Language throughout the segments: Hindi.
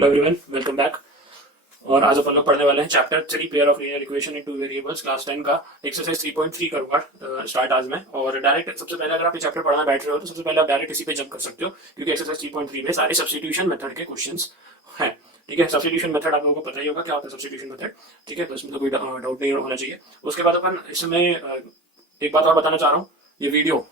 Hello everyone, welcome back. और आज अपन लोग पढ़ने वाले हैं chapter 3 pair of linear equation in two variables class 10 का एक्सरसाइज 3.3 करूंगा स्टार्ट आज में। और डायरेक्ट सबसे पहले अगर आप ये चैप्टर पढ़ना बैठ रहे हो तो सबसे पहले आप डायरेक्ट इसी पे जंप कर सकते हो, क्योंकि एक्सरसाइज 3.3 में सारे सब्स्टिट्यूशन मेथड के क्वेश्चंस हैं। ठीक है, सब्स्टिट्यूशन मेथड आप लोगों को पता ही होगा क्या होता है सब्स्टिट्यूशन मेथड। ठीक है, तो इसमें तो कोई डाउट नहीं होना चाहिए। उसके बाद अपन इसमें एक बात और बताना चाह रहा हूँ, ये वीडियो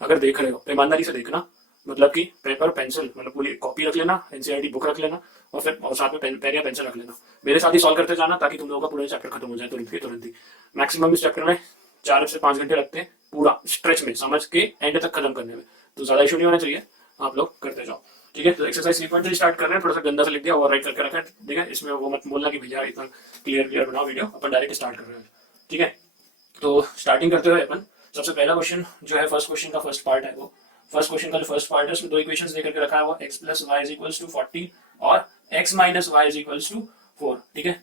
अगर देख रहे हो तो ईमानदारी से देखना, मतलब कि पेपर पेंसिल मतलब पूरी कॉपी रख लेना, एनसीईआरटी बुक रख लेना और फिर और साथ में पेन या पेंसिल रख लेना। मेरे साथ ही सॉल्व करते जाना ताकि तुम लोगों का पूरा चैप्टर खत्म हो जाए तुरंत ही। मैक्सिमम इस चैप्टर में 4 से 5 घंटे लगते हैं पूरा स्ट्रेच में समझ के एंड तक खत्म करने में, तो ज्यादा इशू नहीं होना चाहिए, आप लोग करते जाओ। ठीक है, तो एक्सरसाइज 3.3 स्टार्ट कर रहे हैं। थोड़ा सा गंदा से लिख दिया, ओवर राइट करके रखा है। ठीक है, इसमें वो मत बोलना कि भैया इतना क्लियर बनाओ वीडियो, अपन डायरेक्ट स्टार्ट कर रहे हैं। ठीक है, तो स्टार्टिंग करते हुए अपन सबसे पहला क्वेश्चन जो है फर्स्ट क्वेश्चन का फर्स्ट पार्ट है, वो फर्स्ट क्वेश्चन का जो फर्स्ट पार्ट है उसमें दो इक्वेशंस देकर के रखा है, वो x plus y is equals to 40 और x minus y is equals to 4। ठीक है,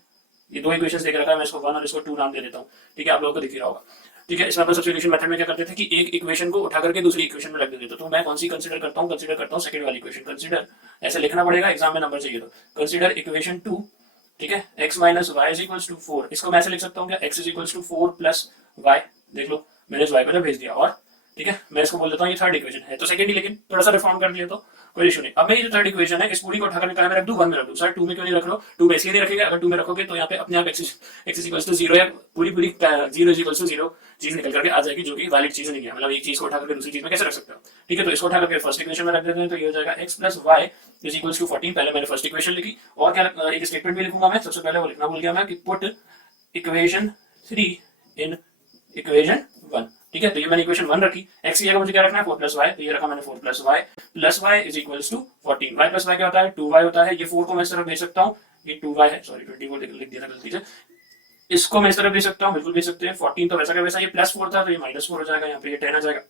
ये दो इक्वेशंस देकर रखा है, मैं इसको 1 और इसको 2 नाम दे देता हूँ। ठीक है, आप लोगों को दिख ही रहा होगा। ठीक है, इसमें अपन सब्स्टिट्यूशन मेथड में क्या करते थे कि एक इक्वेशन को उठा करके दूसरी इक्वेशन में रख देते थे। तो मैं कौन सी कंसीडर करता हूँ सेकंड वाली इक्वेशन। कंसीडर ऐसे लिखना पड़ेगा, एग्जाम में नंबर चाहिए तो कंसीडर इक्वेशन 2। ठीक है, x minus y is equals to 4। इसको मैं ऐसे लिख सकता हूँ क्या, x is equals to 4 plus y. देख लो मैंने इस y को भेज दिया। और ठीक है, मैं इसको बोल देता हूँ ये थर्ड इक्वेशन है, तो सेकंड ही, लेकिन थोड़ा सा रिफॉर्म कर दिया तो कोई इशू नहीं। अब मैं ये थर्ड इक्वेशन है, इस पूरी को उठाकर निकाल में रख दूं, 1 में रख दूं। सर 2 में क्यों नहीं रख रहे हो? 2 में इसलिए नहीं रखेगा, अगर 2 में रखोगे तो यहाँ पे अपने आप x इज इक्वल्स टू 0 या पूरी 0 इज इक्वल्स टू 0 चीज निकल करके आ जाएगी, जो कि वैलिड चीज नहीं है। मतलब एक चीज को उठा करके दूसरी चीज में कैसे रख सकते हो? ठीक है, तो इसको उठा करके फर्स्ट इक्वेशन में रख देते हैं, तो ये हो जाएगा x plus y is equals to 14। पहले मैंने फर्स्ट इक्वेशन लिखी, और क्या एक स्टेटमेंट भी लिखूंगा मैं। सबसे पहले वो लिखना भूल गया मैं कि पुट इक्वेशन 3 इन इक्वेशन 1। ठीक है, तो ये मैंने इक्वेशन 1 रखी। x की जगह मुझे क्या रखना है, 4 प्लस वाई, तो ये रखा मैंने 4 plus y is equals to 14। y plus y क्या होता है, 2y होता है। ये 4 को मैं इस तरफ भेज सकता हूँ, ये 2y है, सॉरी 20 को लिख दिया था गलती से। इसको मैं इस तरफ भेज सकता हूँ, बिल्कुल भेज सकते हैं। 14 तो वैसा का वैसा, ये प्लस 4 था तो ये माइनस 4 हो जाएगा, यहाँ पे ये 10 आ जाएगा।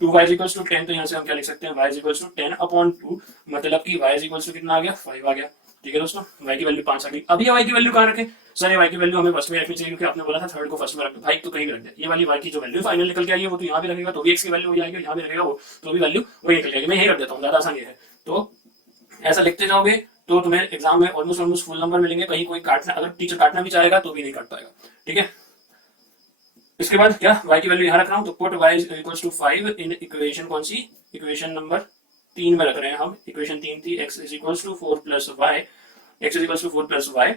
2y इज इक्वल्स टू 10, तो यहाँ से हम क्या लिख सकते हैं, y is equals to 10 upon 2, मतलब कि y इज इक्वल्स टू कितना आ गया, 5 आ गया। ठीक है दोस्तों, y की वैल्यू 5 आ गई। अब ये y की वैल्यू कहाँ रखें? सर ये y की वैल्यू हमें फर्स्ट में रखनी चाहिए, क्योंकि आपने बोला था थर्ड को फर्स्ट में रख, भाई तो कहीं रख दे। ये वाली y की जो वैल्यू फाइनल निकल के आई है वो तो यहाँ भी रखेगा, तो भी x की वैल्यू हो जाएगी, यहाँ भी रखेगा वो तो भी वैल्यू वही निकल जाएगी। मैं यही रख देता हूँ, ज्यादा आसान ये है। तो ऐसा लिखते जाओगे तो तुम्हें एग्जाम में ऑलमोस्ट फुल नंबर मिलेंगे। कहीं कोई काटना, अगर टीचर काटना भी चाहेगा तो भी नहीं काट पाएगा। ठीक है, इसके बाद क्या, y की वैल्यू यहाँ रख रहा हूँ, तो put y is equals to 5 in equation, कौन सी इक्वेशन नंबर 3 में रख रहे हैं हम। इक्वेशन 3 थी x is equals to 4 plus y, x is equals to 4 plus y.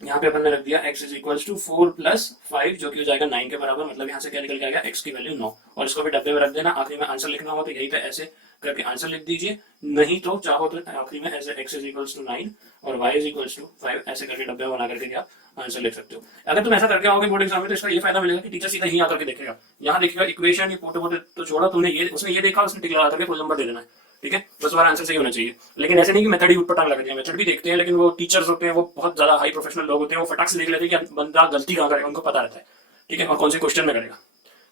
यहाँ पे अपन ने रख दिया x is equals to 4 plus 5, जो कि हो जाएगा 9 के बराबर। मतलब यहाँ से क्या निकल के आएगा, x की वैल्यू 9। और इसको भी डब्बे में रख देना। आखिरी में आंसर लिखना हो तो यही पे ऐसे करके आंसर लिख दीजिए, नहीं तो चाहो तो आखिरी में ऐसे x इज इक्वल्स टू 9 और y इज इक्वल्स टू 5 ऐसे करके डब्बे में बना करके आप आंसर लिख सकते हो। अगर तुम ऐसा करके आओगे बोर्ड एग्जाम में तो इसका ये फायदा मिलेगा कि टीचर सीधा यहीं आकर के देखेगा, यहाँ देखेगा इक्वेशन, ये पोटे तो छोड़ा तुमने, ये उसने ये देखा, उसने टिक लगा करके फुल नंबर दे देना है। ठीक है, बस तुम्हारा आंसर सही होना चाहिए। लेकिन ऐसे नहीं कि मेथड ही उठपटांग लगा दिया। मेथड भी देखते हैं, लेकिन वो टीचर्स होते हैं, वो बहुत ज्यादा हाई प्रोफेशनल लोग होते हैं, वो फटाक से देख लेते हैं कि बंदा गलती कहाँ करेगा, उनको पता रहता है। ठीक है, और कौन से क्वेश्चन में करेगा।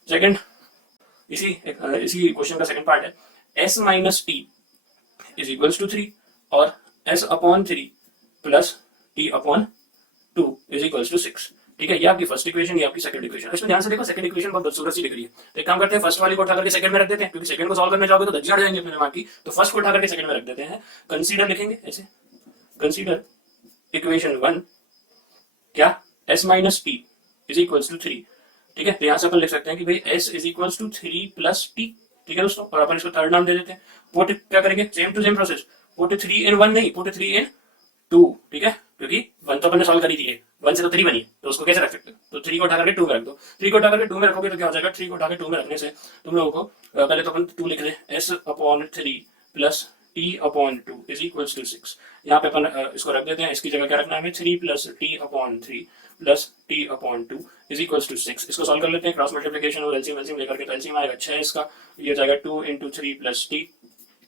सेकंड, इसी क्वेश्चन का सेकंड पार्ट है, s minus t is equals to 3 और s upon 3 plus t upon 2 is equals to 6। ठीक है, ये आपकी फर्स्ट इक्वेशन, ये आपकी सेकंड इक्वेशन। इसमें ध्यान से देखो, सेकंड इक्वेशन बहुत बदसूरत सी दिख रही है। तो एक काम करते हैं, फर्स्ट वाली को उठा करके सेकंड में रख देते हैं, क्योंकि सेकंड को सॉल्व करने जाओगे तो धज्जियां जाएंगे अपने दिमाग की। तो फर्स्ट को उठा करके सेकंड में रख देते हैं। कंसीडर लिखेंगे ऐसे, कंसीडर इक्वेशन 1 क्या, s minus t is equals to 3। ठीक है, तो यहाँ से अपन लिख सकते हैं कि भाई s is equals to 3 plus t. ठीक है दोस्तों, और अपन इसको थर्ड नाम दे देते हैं। पुट क्या करेंगे, same to same process, put 3 in 1 नहीं, पुट 3 इन 2। ठीक है, क्योंकि 1 तो अपन ने सॉल्व करी थी, 1 से तो 3 बनी, तो उसको कैसे रख सकते हो? तो 3 को उठा करके 2 में रख दो। 3 को उठा करके 2 में रखोगे तो क्या हो जाएगा, 3 को उठा के 2 में रखने से तुम लोगों को पहले तो अपन 2 लिख रहे हैं, s upon 3 plus t upon 2 is equals to 6। यहाँ पे अपन इसको रख देते हैं, इसकी जगह क्या रखना है हमें, 3 plus t upon 3 plus t upon 2 is equals to 6। इसको सॉल्व कर लेते हैं, क्रॉस मल्टीप्लिकेशन और एलसीएम लेकर के, तो एलसीएम आएगा 6 इसका, ये हो जाएगा 2 इंटू 3 प्लस t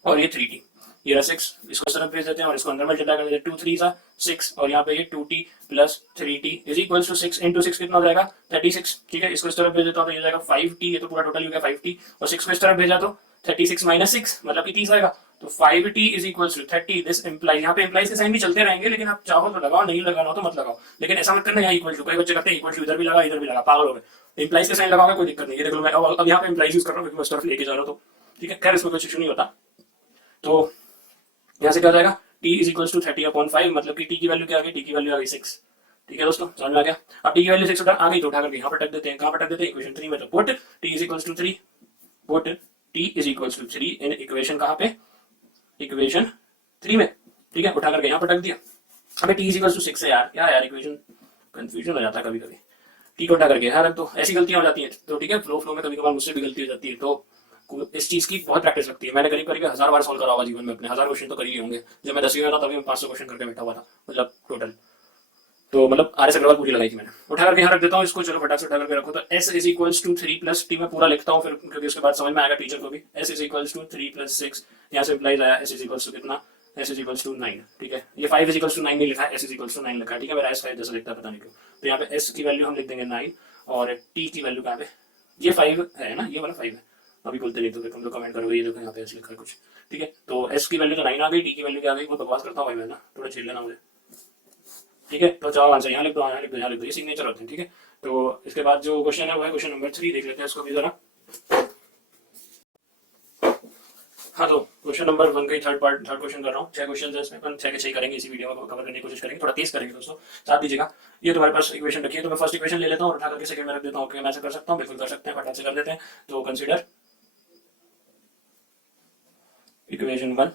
और ये 3t, ये रहा 6। इसको तरफ भेज देते हैं और इसको अंदर मल्टीप्लाई कर देते हैं, 2 3 सा 6 और यहाँ पे ये 2t plus 3t is equals to 6 into 6 कितना हो जाएगा, 36। ठीक है, इसको इस तरफ भेज देता हूँ तो ये जाएगा 5t, ये तो पूरा टोटल हो गया 5t, और 6 को इस तरफ भेजा तो 36 माइनस 6 मतलब कि 30 आएगा। तो 5t is equals to 30। This implies, यहाँ पे इंप्लाइज के साइन भी चलते रहेंगे, लेकिन आप चाहो तो लगाओ, नहीं लगाना हो तो मत लगाओ। लेकिन ऐसा मत करना यहाँ इक्वल टू, कई बच्चे करते हैं इक्वल टू इधर भी लगा इधर भी लगा, पागल हो गए। इंप्लाइज के साइन लगाओगे कोई दिक्कत नहीं है। देख लो मैं अब यहाँ पे इंप्लाइज यूज कर रहा हूँ क्योंकि मैं इस तरफ लेके जा रहा हूँ, तो ठीक है, खैर इसमें कोई इशू नहीं होता। तो यहाँ से क्या हो जाएगा, टी इज इक्वल टू 30/5, मतलब कि टी की वैल्यू क्या आ गई, टी की वैल्यू आ गई 6। ठीक है दोस्तों, समझ में आ गया। अब टी की वैल्यू 6 आ गई तो उठा करके यहाँ पर रख देते हैं। कहाँ पर रख देते हैं, इक्वेशन 3 में। तो put t is equal to 3, put t is equal to 3 in equation, कहाँ पे, इक्वेशन 3 में। ठीक है, उठा करके यहाँ पर रख दिया। अबे टी इज इक्वल टू 6 है यार, क्या यार, इक्वेशन कंफ्यूजन हो जाता है कभी कभी। टी को उठा करके यहाँ रख दो, ऐसी गलतियां हो जाती हैं। तो ठीक है, फ्लो में कभी कभार मुझसे भी गलती हो जाती है, तो इस चीज की बहुत प्रैक्टिस लगती है। मैंने करीब करीब 1000 बार सॉल्व करा होगा जीवन में अपने, 1000 क्वेश्चन तो कर ही होंगे। जब मैं 10वीं में था तभी मैं 500 क्वेश्चन करके बैठा हुआ था, मतलब टोटल। तो मतलब आर एस अग्रवाल पूरी लगाई थी मैंने। उठा करके यहाँ रख देता हूँ इसको, चलो फटाक से उठा करके रखो। तो s is equals to 3 plus t, मैं पूरा लिखता हूँ फिर, क्योंकि उसके बाद समझ में आएगा टीचर को भी। S is equals to 3 plus 6, यहाँ से इम्प्लाइज आया एस इज इक्वल्स टू कितना, एस इज इक्वल्स टू 9। ठीक है, ये 5 इज इक्वल्स टू 9 नहीं लिखा है, एस इज इक्वल्स टू 9 लिखा है। ठीक है, मेरा एस 5 जैसा लिखता है, पता नहीं क्यों। तो यहाँ पे एस की वैल्यू हम लिख देंगे 9, और टी की वैल्यू कहाँ पे, ये 5 है ना, ये वाला 5 है। अभी बोलते नहीं तो फिर तुम लोग कमेंट करोगे ये देखो यहाँ पे एस लिखा है कुछ। ठीक है, तो एस की वैल्यू तो 9 आ गई, टी की वैल्यू क्या आ गई, वो बकवास करता हूँ भाई मैं ना, थोड़ा झेल लेना मुझे। ठीक है, तो जवाब आंसर यहाँ लिख दो, यहाँ लिख दो, यहाँ लिख दो, ये सिग्नेचर होते हैं। ठीक है, तो इसके बाद जो क्वेश्चन है वो है क्वेश्चन नंबर 3, देख लेते हैं इसको भी जरा। हाँ, तो क्वेश्चन नंबर 1 का ही थर्ड क्वेश्चन कर रहा हूँ। 6 क्वेश्चन है इसमें, 6 के 6 करेंगे इसी वीडियो में, कवर करने की कोशिश करेंगे, थोड़ा तेज करेंगे दोस्तों, साथ दीजिएगा। ये तुम्हारे पास इक्वेशन रखी है, तो मैं फर्स्ट इक्वेशन ले लेता हूँ और उठा करके सेकंड में रख देता हूँ। ओके, मैं ऐसे कर सकता हूँ, बिल्कुल कर सकते हैं, फटाक से कर देते हैं। तो कंसीडर इक्वेशन 1,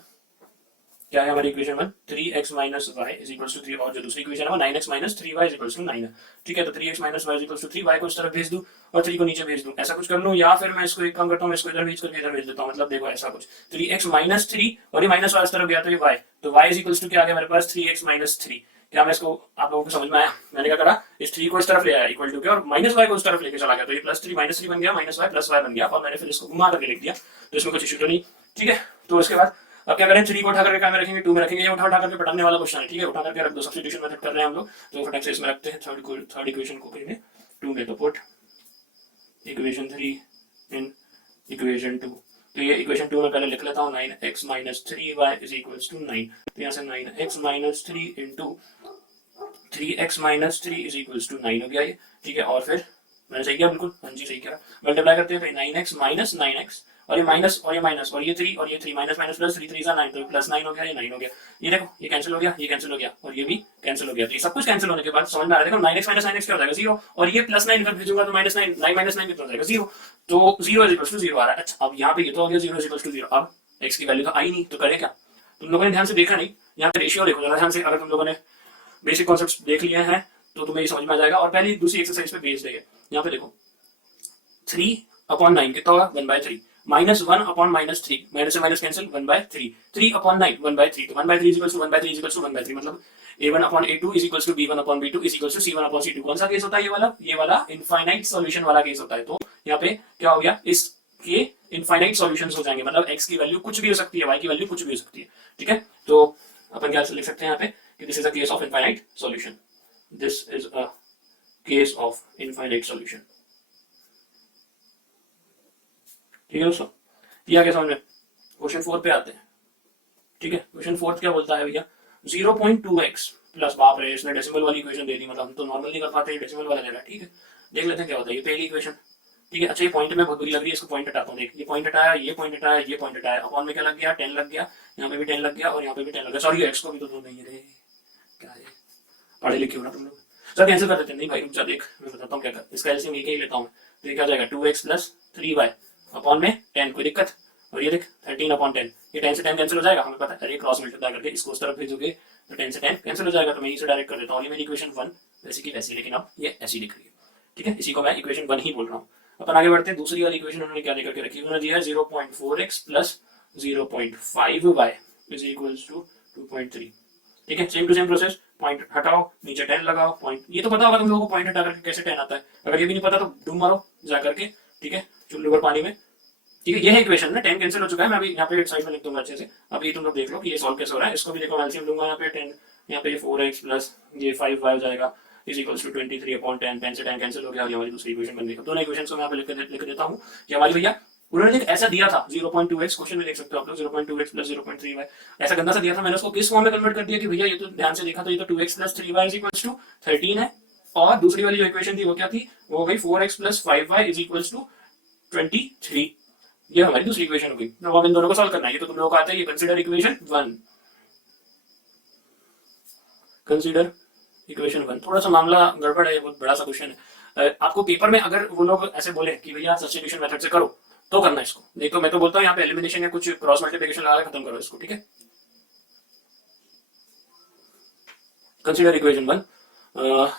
क्या है हमारी equation 1, 3x minus y is equal to 3, और जो दूसरी इक्वेशन है वो 9x minus 3y is equal to 9 है। ठीक है, तो 3x minus y is equal to 3, y को इस तरफ भेज दूं और 3 को नीचे भेज दूं, ऐसा कुछ कर लूं, या फिर मैं इसको एक काम करता हूं, इसको इधर भेज करके इधर भेज देता हूं। मतलब देखो ऐसा कुछ 3x माइनस 3 और ये माइनस वाई इस तरफ गया तो ये y, तो y इज इक्वल टू क्या आ गया मेरे पास, 3x माइनस 3। क्या मैं इसको, आप लोगों को समझ में आया, मैंने क्या करा, इस 3 को इस तरफ ले आया इक्वल टू के, और माइनस वाई को इस तरफ लेके चला गया, तो ये प्लस 3 माइनस 3 बन गया, माइनस वाई प्लस वाई बन गया, और मैंने फिर इसको घुमा करके लिख दिया, तो इसमें कुछ इशू तो नहीं। ठीक है, तो उसके बाद अब क्या करें, 3 को उठा करके क्या में रखेंगे, 2 में रखेंगे, ये उठा करके पटाने वाला क्वेश्चन है। ठीक है, उठा करके रख दो, सब्स्टिट्यूशन मेथड कर रहे हैं हम लोग, तो फटाक से इसमें रखते हैं। थर्ड इक्वेशन को करेंगे 2 में, तो पुट इक्वेशन 3 इन इक्वेशन 2। तो ये इक्वेशन 2 में पहले लिख लेता हूँ, 9x minus 3y is equals to 9। तो यहाँ से 9x minus 3 into 3x minus 3 is equals to 9 हो गया ये। ठीक है, और फिर मैंने सही किया बिल्कुल, हाँ जी सही किया, मल्टीप्लाई करते हैं, 9x माइनस 9x, और ये माइनस और ये माइनस और ये 3 और ये 3, माइनस माइनस प्लस 3 3 9, तो प्लस 9 हो गया, ये 9 हो गया। ये देखो ये कैंसिल हो गया, ये कैंसिल हो गया, और ये भी कैंसिल हो गया। तो ये सब कुछ कैंसिल होने के बाद समझ में आ रहा है, देखो 9x माइनस 9x क्या हो जाएगा, 0, और ये प्लस 9 इधर भेजूंगा तो माइनस 9, 9 माइनस 9 कितना हो जाएगा, 0, तो 0 इज इक्वल टू 0 आ रहा है। अच्छा, अब यहाँ पे ये तो हो गया 0 इज इक्वल टू 0, अब x की वैल्यू तो आई नहीं, तो करें क्या, तुम लोगों ने ध्यान से देखा नहीं, यहाँ पे रेशियो देखो जरा ध्यान से, अगर तुम लोगों ने बेसिक कॉन्सेप्ट्स देख लिए हैं तो तुम्हें ये समझ में आ जाएगा। और पहली दूसरी एक्सरसाइज पे बेस्ड है, यहाँ पे देखो 3/9 कितना होगा, 1/3, माइनस 1/-3, माइनस से माइनस कैंसिल, 1/3, 3/9 1/3, तो 1/3 is equal to 1/3 is equal to 1/3, मतलब a1/a2 is equal to b1/b2 is equal to c1/c2। कौन सा केस होता है, ये वाला इनफाइनाइट सॉल्यूशन वाला केस होता है। तो यहाँ पे क्या हो गया, इसके इनफाइनाइट सॉल्यूशंस हो जाएंगे, मतलब x की वैल्यू कुछ भी हो सकती है, y की वैल्यू कुछ भी हो सकती है। ठीक है, तो अपन क्या लिख सकते हैं यहाँ पे कि this is a case of infinite solution, this is a case of infinite solution. ठीक है दोस्तों, ये आगे समझ में। क्वेश्चन 4 पे आते हैं। ठीक है, क्वेश्चन 4 क्या बोलता है भैया, 0.2x प्लस, बाप रे इसने डेसिमल वाली इक्वेशन दे दी, मतलब हम तो नॉर्मल नहीं कर पाते, डेसिमल वाला दे रहा है। ठीक है, देख लेते हैं क्या होता है। ये पहली इक्वेशन, ठीक है, अच्छा ये पॉइंट में बहुत बुरी लग रही है, इसको पॉइंट हटाता हूँ। देख, ये पॉइंट हटाया, ये पॉइंट हटाया, ये पॉइंट हटाया, अपॉन में क्या लग गया, 10 लग गया, यहाँ पे भी 10 लग गया, और यहाँ पे भी 10 लग गया। सॉरी एक्स को भी तो दो नहीं है, क्या है, पढ़े लिखे हो ना तुम लोग। सर कैंसिल कर देते हैं, नहीं भाई रुक जा, देख मैं बताता हूँ क्या कर, इसका एलसीएम एक ही लेता हूँ। तो ये क्या जाएगा, 2x प्लस 3y अपॉन में 10, कोई दिक्कत, और ये देख 13/10, ये 10 से 10 कैंसिल हो जाएगा, हमें पता है। अरे क्रॉस मल्टीप्लाई करके इसको उस तरफ भेजोगे तो 10 से 10 कैंसिल हो जाएगा, तो मैं इसे डायरेक्ट कर देता हूँ। ये मेरी इक्वेशन 1 वैसे की वैसी, लेकिन अब ये ऐसी दिख रही है। ठीक है, इसी को मैं इक्वेशन 1 ही बोल रहा हूँ। अपन आगे बढ़ते हैं, दूसरी वाली इक्वेशन उन्होंने क्या लेकर के रखी, उन्होंने दिया है 0.4x plus 0.5y is equals to 2.3। ठीक है, same to same process, point हटाओ, नीचे 10 लगाओ, पॉइंट, ये तो पता होगा तुम लोगों को पॉइंट हटा करके कैसे 10 आता है, अगर ये भी नहीं पता तो डूब मारो जा करके। ठीक है, चुल्लू पर पानी में। ठीक है, ये है इक्वेशन ना, 10 कैंसिल हो चुका है, मैं अभी यहाँ पे एक साइड में लिख दूंगा अच्छे से। अभी तुम लोग देख लो कि ये सॉल्व कैसे हो रहा है। इसको भी देखो, एलसीएम लूंगा यहाँ पे 10, यहाँ पे 4x प्लस ये 5y हो जाएगा इज इक्वल्स टू 23/10, 10 से 10 कैंसिल हो गया, और ये हमारी दूसरी इक्वेशन बन गई। दोनों इक्वेशन को मैं यहाँ पे लिख देता हूँ। ये हमारी भैया उन्होंने ऐसा दिया था 0.2x, क्वेश्चन में देख सकते हो आप लोग, 0.2x प्लस 0.3y, ऐसा गंदा सा दिया था। मैंने उसको किस फॉर्म में कन्वर्ट कर दिया कि भैया ये तो ध्यान से देखा तो ये तो 2x plus 3y is equals to 13 है, और दूसरी वाली जो इक्वेशन थी वो क्या थी, वो हो गई 4x plus 5y is equals to 23। ये हमारी दूसरी इक्वेशन हो गई। अब इन दोनों को सॉल्व करना है, ये तो तुम लोगों को आता है। ये कंसीडर इक्वेशन 1, कंसीडर इक्वेशन 1। थोड़ा सा मामला गड़बड़ है, बहुत बड़ा सा क्वेश्चन है। आपको पेपर में अगर वो लोग ऐसे बोले कि भैया सब्स्टिट्यूशन मेथड से करो तो करना इसको, नहीं तो मैं तो बोलता हूँ यहाँ पे एलिमिनेशन या कुछ क्रॉस मल्टीप्लिकेशन लगा के खत्म करो इसको, ठीक है। कंसीडर इक्वेशन 1,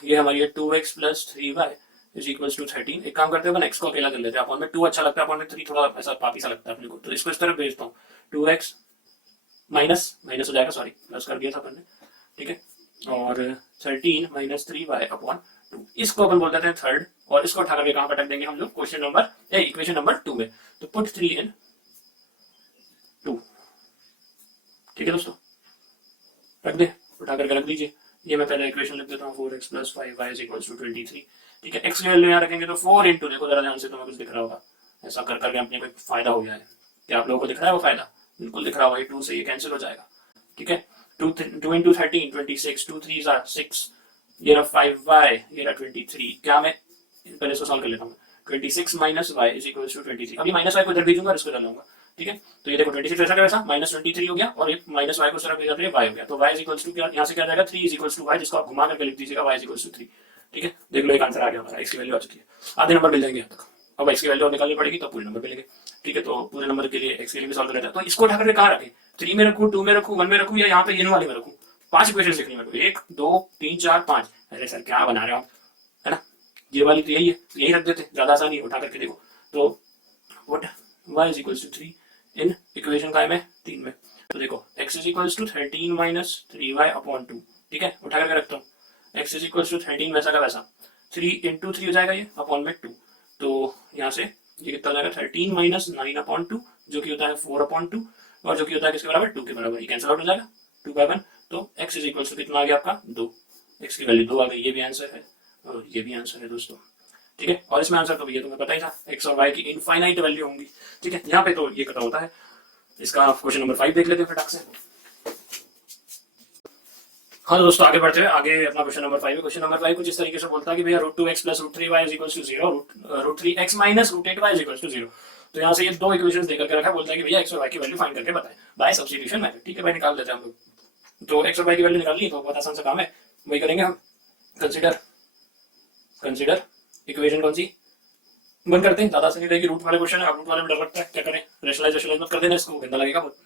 ये हमारी है 2x plus 3y is equals to 13। एक काम करते हैं, x को अकेला कर लेते हैं। अपॉन में 2 अच्छा लगता है, अपॉन में 3 थोड़ा ऐसा पापी सा लगता है अपने को, तो इसको इस तरफ भेजता हूँ। 2x माइनस माइनस हो जाएगा, सॉरी प्लस कर दिया था अपन ने, ठीक है। और 13 माइनस 3y अपॉन 2, इसको अपन बोल देते हैं थर्ड, और इसको उठा करके कहाँ पर रख देंगे हम लोग, क्वेश्चन नंबर इक्वेशन नंबर 2 में। तो पुट 3 इन 2, ठीक है दोस्तों, रख दे, उठा करके रख दीजिए। ये मैं पहले इक्वेशन लिख देता हूँ, 4x plus 5y is equals to 23, ठीक है। x की वैल्यू यहाँ रखेंगे तो 4 इंटू, देखो जरा ध्यान से, तुम्हें कुछ दिख रहा होगा, ऐसा कर करके अपने को फायदा हो गया है। क्या आप लोगों को दिख रहा है वो फायदा? बिल्कुल दिख रहा होगा, 2 से ये कैंसिल हो जाएगा, ठीक है। 2 इंटू 13 26, 2 3 6, ये रहा 5y, ये रहा 23। क्या मैं पहले इसको सॉल्व कर लेता हूँ। 26 minus y is equals to 23। अभी माइनस y को इधर भेजूंगा, इसको डालूंगा, ठीक है। तो ये देखो 26 वैसा का वैसा, माइनस 23 हो गया, और ये माइनस y को सिर्फ भेजा तो ये y हो गया। तो y इज इक्वल्स टू क्या, यहाँ से क्या जाएगा, 3 इज इक्वल्स टू y, जिसको आप घुमा करके लिख दीजिएगा y इज इक्वल्स टू 3, ठीक है। देख लो एक आंसर आ गया हमारा, x की वैल्यू आ चुकी है। आधे नंबर मिल जाएंगे यहाँ तक। अब x की वैल्यू निकालनी पड़ेगी तो पूरे नंबर मिलेंगे, ठीक है। तो पूरे नंबर के लिए x के लिए भी सॉल्व कर लेते हैं। तो इसको उठा करके कहाँ रखें, 3 में रखूँ, 2 में रखूँ, 1 में रखूँ, या यहाँ पे इन वाले में रखूँ? 5 इक्वेशन लिखनी है, 1 2 3 4 5। अरे सर क्या बना रहे हो आप, है ना। ये वाली तो यही है, यही रख देते, ज्यादा आसानी है, उठा करके देखो। तो what y is equals to 3 in equation का है 3 में। तो देखो x is equals to 13 minus 3y upon 2, ठीक है, उठा करके रखता हूँ। x इज इक्वल्स टू 13 वैसा का वैसा, 3 इंटू 3 हो जाएगा ये, अपॉन में 2। तो यहाँ से ये कितना हो जाएगा, 13 माइनस 9 अपॉन 2, जो कि होता है 4 अपॉन 2, और जो कि होता है किसके बराबर, 2 के बराबर। ये कैंसिल आउट हो जाएगा, 2 बाय 1। तो x इज इक्वल्स टू कितना आ गया आपका, 2। x की वैल्यू 2 आ गई, ये भी आंसर है और ये भी आंसर है दोस्तों, ठीक है। और इसमें आंसर तो भैया तुम्हें पता ही था, x और y की इनफाइनाइट वैल्यू होंगी, ठीक है। यहाँ पे तो ये खत्म होता है। इसका क्वेश्चन नंबर 5 देख लेते हैं फटाक से। हाँ दोस्तों, आगे बढ़ते हैं। आगे अपना क्वेश्चन नंबर 5 है। क्वेश्चन नंबर 5 कुछ इस तरीके से बोलता है कि भैया √2x plus √3y is equals to 0, √3x minus √8y is equals to 0। तो यहाँ से ये दो इक्वेशंस देकर के रखा है, बोलता है कि भैया x और y की वैल्यू फाइंड करके बताएं बाय सब्स्टिट्यूशन मेथड, ठीक है भाई, निकाल देते हैं हम लोग। तो x और y की वैल्यू निकाल ली, तो बहुत आसान सा काम है, वही करेंगे हम। कंसीडर इक्वेशन कौन सी, बंद करते हैं, ज्यादा से नहीं रहेगी, रूट वाले क्वेश्चन है, आप रूट वाले में डर लगता है, क्या करें, रेशनलाइज मत कर देना इसको, गंदा लगेगा बहुत,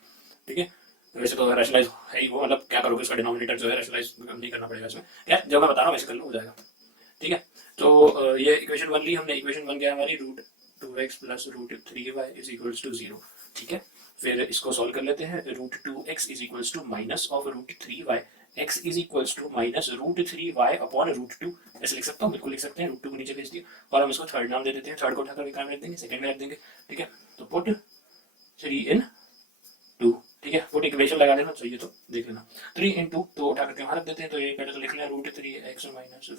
ठीक है। वैसे तो रेशनलाइज है ही वो, मतलब क्या करोगे, उसका डिनोमिनेटर जो है रेशनलाइज नहीं करना पड़ेगा इसमें, क्या जो मैं बता रहा हूँ वैसे कर लो, हो जाएगा, ठीक है। तो ये इक्वेशन 1 ली हमने। इक्वेशन 1 क्या है हमारी, √2x plus √3y is equals to 0, ठीक है। फिर इसको सॉल्व कर लेते हैं। √2x is equals to minus of √3y, x is equals to minus √3y upon √2, ऐसे लिख सकता हूँ, बिल्कुल लिख सकते हैं, √2 को नीचे भेज दिया, और हम इसको थर्ड नाम दे देते हैं। थर्ड को उठाकर कहाँ रख देंगे, सेकंड में रख देंगे, ठीक है। तो पुट 3 इन 2, ठीक है। पुट इक्वेशन लगा देना चाहिए तो देख लेना, 3 इन 2, तो उठा करके वहाँ रख देते हैं। तो ये पहले तो लिख लें √3x माइनस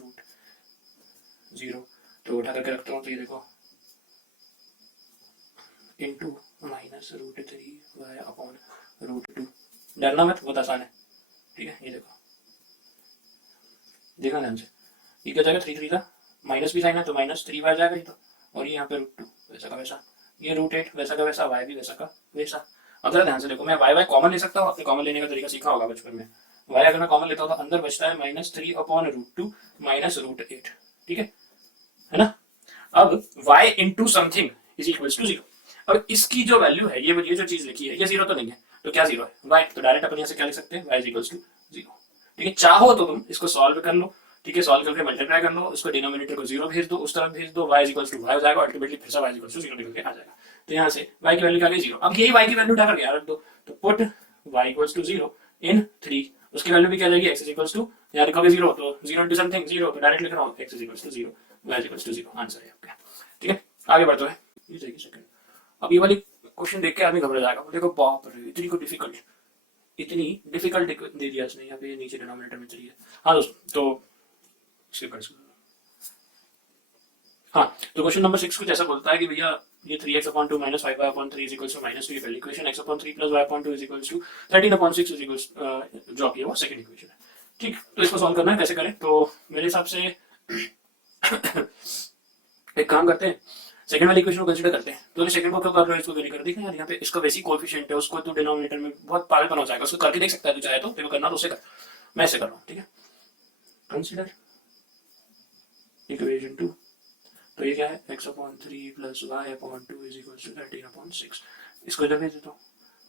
√0, तो उठा करके रखता हूँ। तो ये देखो इंटू माइनस √3y अपॉन √2, डरना मत, बहुत आसान है, ठीक है। ये देखो, देखना ध्यान से, ये क्या जाएगा, 3 3 का माइनस भी साइन है तो माइनस 3y जाएगा ये तो, और ये यहाँ पे √2 वैसा का वैसा, ये √8 वैसा का वैसा, y भी वैसा का वैसा। अगर ध्यान से देखो, मैं y कॉमन ले सकता हूँ, आपने कॉमन लेने का तरीका सीखा होगा बचपन में। y अगर मैं कॉमन लेता हूँ तो अंदर बचता है -3 अपॉन √2 माइनस √8, ठीक है ना। अब y into something is equals to 0। अब इसकी जो वैल्यू है, ये जो चीज लिखी है, ये 0 तो नहीं है, तो क्या 0 है, y, तो डायरेक्ट अपन यहाँ से क्या लिख सकते हैं, y इज इक्वल्स टू 0, ठीक है। चाहो तो तुम इसको सॉल्व कर लो, ठीक है, सॉल्व करके मल्टीप्लाई कर लो, उसको डिनोमिनेटर को 0 भेज दो, उस तरफ भेज दो, y is equals to y हो जाएगा, अल्टीमेटली फिर से y इज इक्वल्स टू 0 निकल के आ जाएगा। तो यहाँ से y की वैल्यू क्या गई, 0। अब यही y की वैल्यू उठा करके रख दो, तो पुट y इक्वल्स टू 0 इन 3, उसकी वैल्यू भी क्या जाएगी, x इज इक्वल्स टू, यहाँ लिखोगे 0 तो 0 इंटू समथिंग 0, तो डायरेक्ट लिख रहा हूँ x is equals to 0, y is equals to 0, answer है आपका, ठीक है। आगे बढ़ते हैं, ये जाएगी सेकंड। अब ये वाली क्वेश्चन देख के आदमी घबरा जाएगा, देखो बाप रे इतनी डिफिकल्ट दे दिया इसने, यहाँ पे नीचे डिनोमिनेटर में चलिए। हाँ दोस्तों, तो स्किप कर सकते। हाँ, तो क्वेश्चन नंबर 6 कुछ ऐसा बोलता है कि भैया ये 3x upon 2 minus 5y upon 3 is equals to -2, ये पहली equation, x upon 3 plus y upon 2 is equals to 13 upon 6 is equals, जो की वो सेकंड इक्वेशन है, ठीक। तो इसको सॉल्व करना है, कैसे करें, तो मेरे हिसाब से एक काम करते हैं, सेकंड वाली इक्वेशन को कंसीडर करते हैं। तो सेकंड को क्यों कर रहे हो, इसको नहीं कर देखना यार, यहाँ पे इसका बेसिक कोएफिशिएंट है, उसको तो डिनोमिनेटर में बहुत पागलपन हो जाएगा, उसको करके देख सकता है, तो चाहे तो तेरे को करना तो उसे कर, मैं ऐसे कर रहा हूँ, ठीक है। Consider equation 2। तो ये क्या है, x/3 plus y/2 is equal to 13/6। इसको इधर भेज देता हूँ,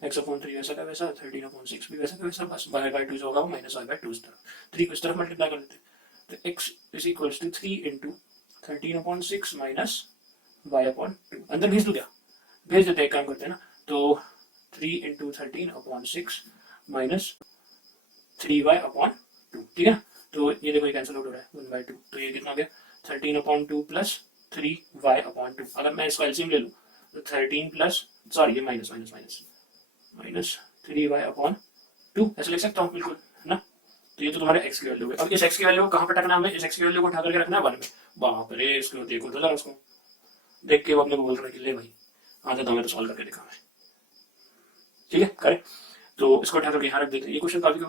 x/3 वैसा का वैसा, 13/6 भी वैसा का वैसा, बस y/2 जो होगा वो माइनस y/2 इस तरफ, 3 को इस तरफ मल्टीप्लाई कर देते हैं। तो x is equal to 3 into 13/6 minus y/2। अंदर भेज दो क्या, भेज देते हैं, एक काम करते हैं ना। तो 3 इंटू 13/6 माइनस 3y/2, ठीक है ना। तो ये देखो ये कैंसिल आउट हो रहा है 1/2, तो ये कितना हो गया 13/2 प्लस 3y/2। अगर मैं इसको एलसीएम ले लूँ तो 13 प्लस, सॉरी ये minus minus minus minus 3y/2 ऐसे लिख सकता हूँ बिल्कुल, है ना। तो ये तो तुम्हारे x की वैल्यू है। अब इस x की वैल्यू को कहाँ पे रखना है हमें, इस x की वैल्यू को उठा करके रखना है 1 में। बाप रे, इसको देखो तो जरा, उसको देख के वो अपने को बोल रहा है कि ले भाई आ जाता हूँ, तो सॉल्व करके दिखा मैं, ठीक है करें। तो इसको उठा करके यहाँ रख देते हैं। ये क्वेश्चन काफी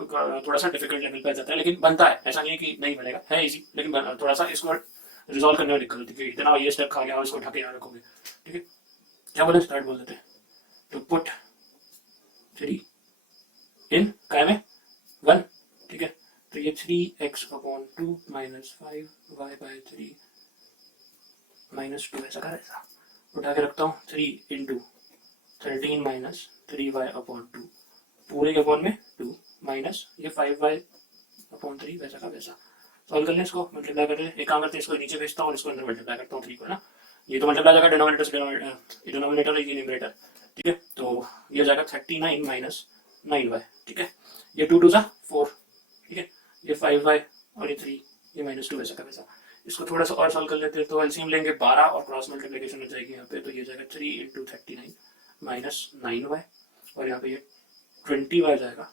थोड़ा सा डिफिकल्ट लेवल पे आ जाता है, लेकिन बनता है, ऐसा नहीं है कि नहीं बनेगा, है इजी, लेकिन थोड़ा सा इसको रिजॉल्व करने में दिक्कत होती है, इतना ये स्टेप खा गया और इसको उठा के यहाँ रखोगे, ठीक है। क्या बोले, स्टार्ट बोल देते हैं। तो पुट 3 इन काय में 1, ठीक है। तो ये 3x/2 माइनस 5y/3 माइनस 2 ऐसा का ऐसा उठा के रखता हूँ। 3 इंटू 13 माइनस 3y/2 पूरे के अपॉन में 2 माइनस ये 5y/3 वैसा का वैसा। सॉल्व कर लें, इसको मल्टीप्लाई कर लें। एक काम करते हैं, इसको नीचे भेजता हूँ और इसको अंदर मल्टीप्लाई करता हूँ 3 को, ना। ये तो मल्टीप्लाई जाएगा डिनोमिनेटर से डिनोमिनेटर है, ये न्यूमरेटर, ठीक है। तो ये जाएगा 39 माइनस 9y, ठीक है। ये 2 2 सा 4, ठीक है। ये 5y और ये 3, ये माइनस 2 वैसा का वैसा। इसको थोड़ा सा और सॉल्व कर लेते हैं। तो एलसीएम लेंगे 12 और क्रॉस मल्टीप्लिकेशन हो जाएगी यहाँ पे। तो ये जाएगा 3 इंटू 39 माइनस 9y और यहाँ पे ये 20y जाएगा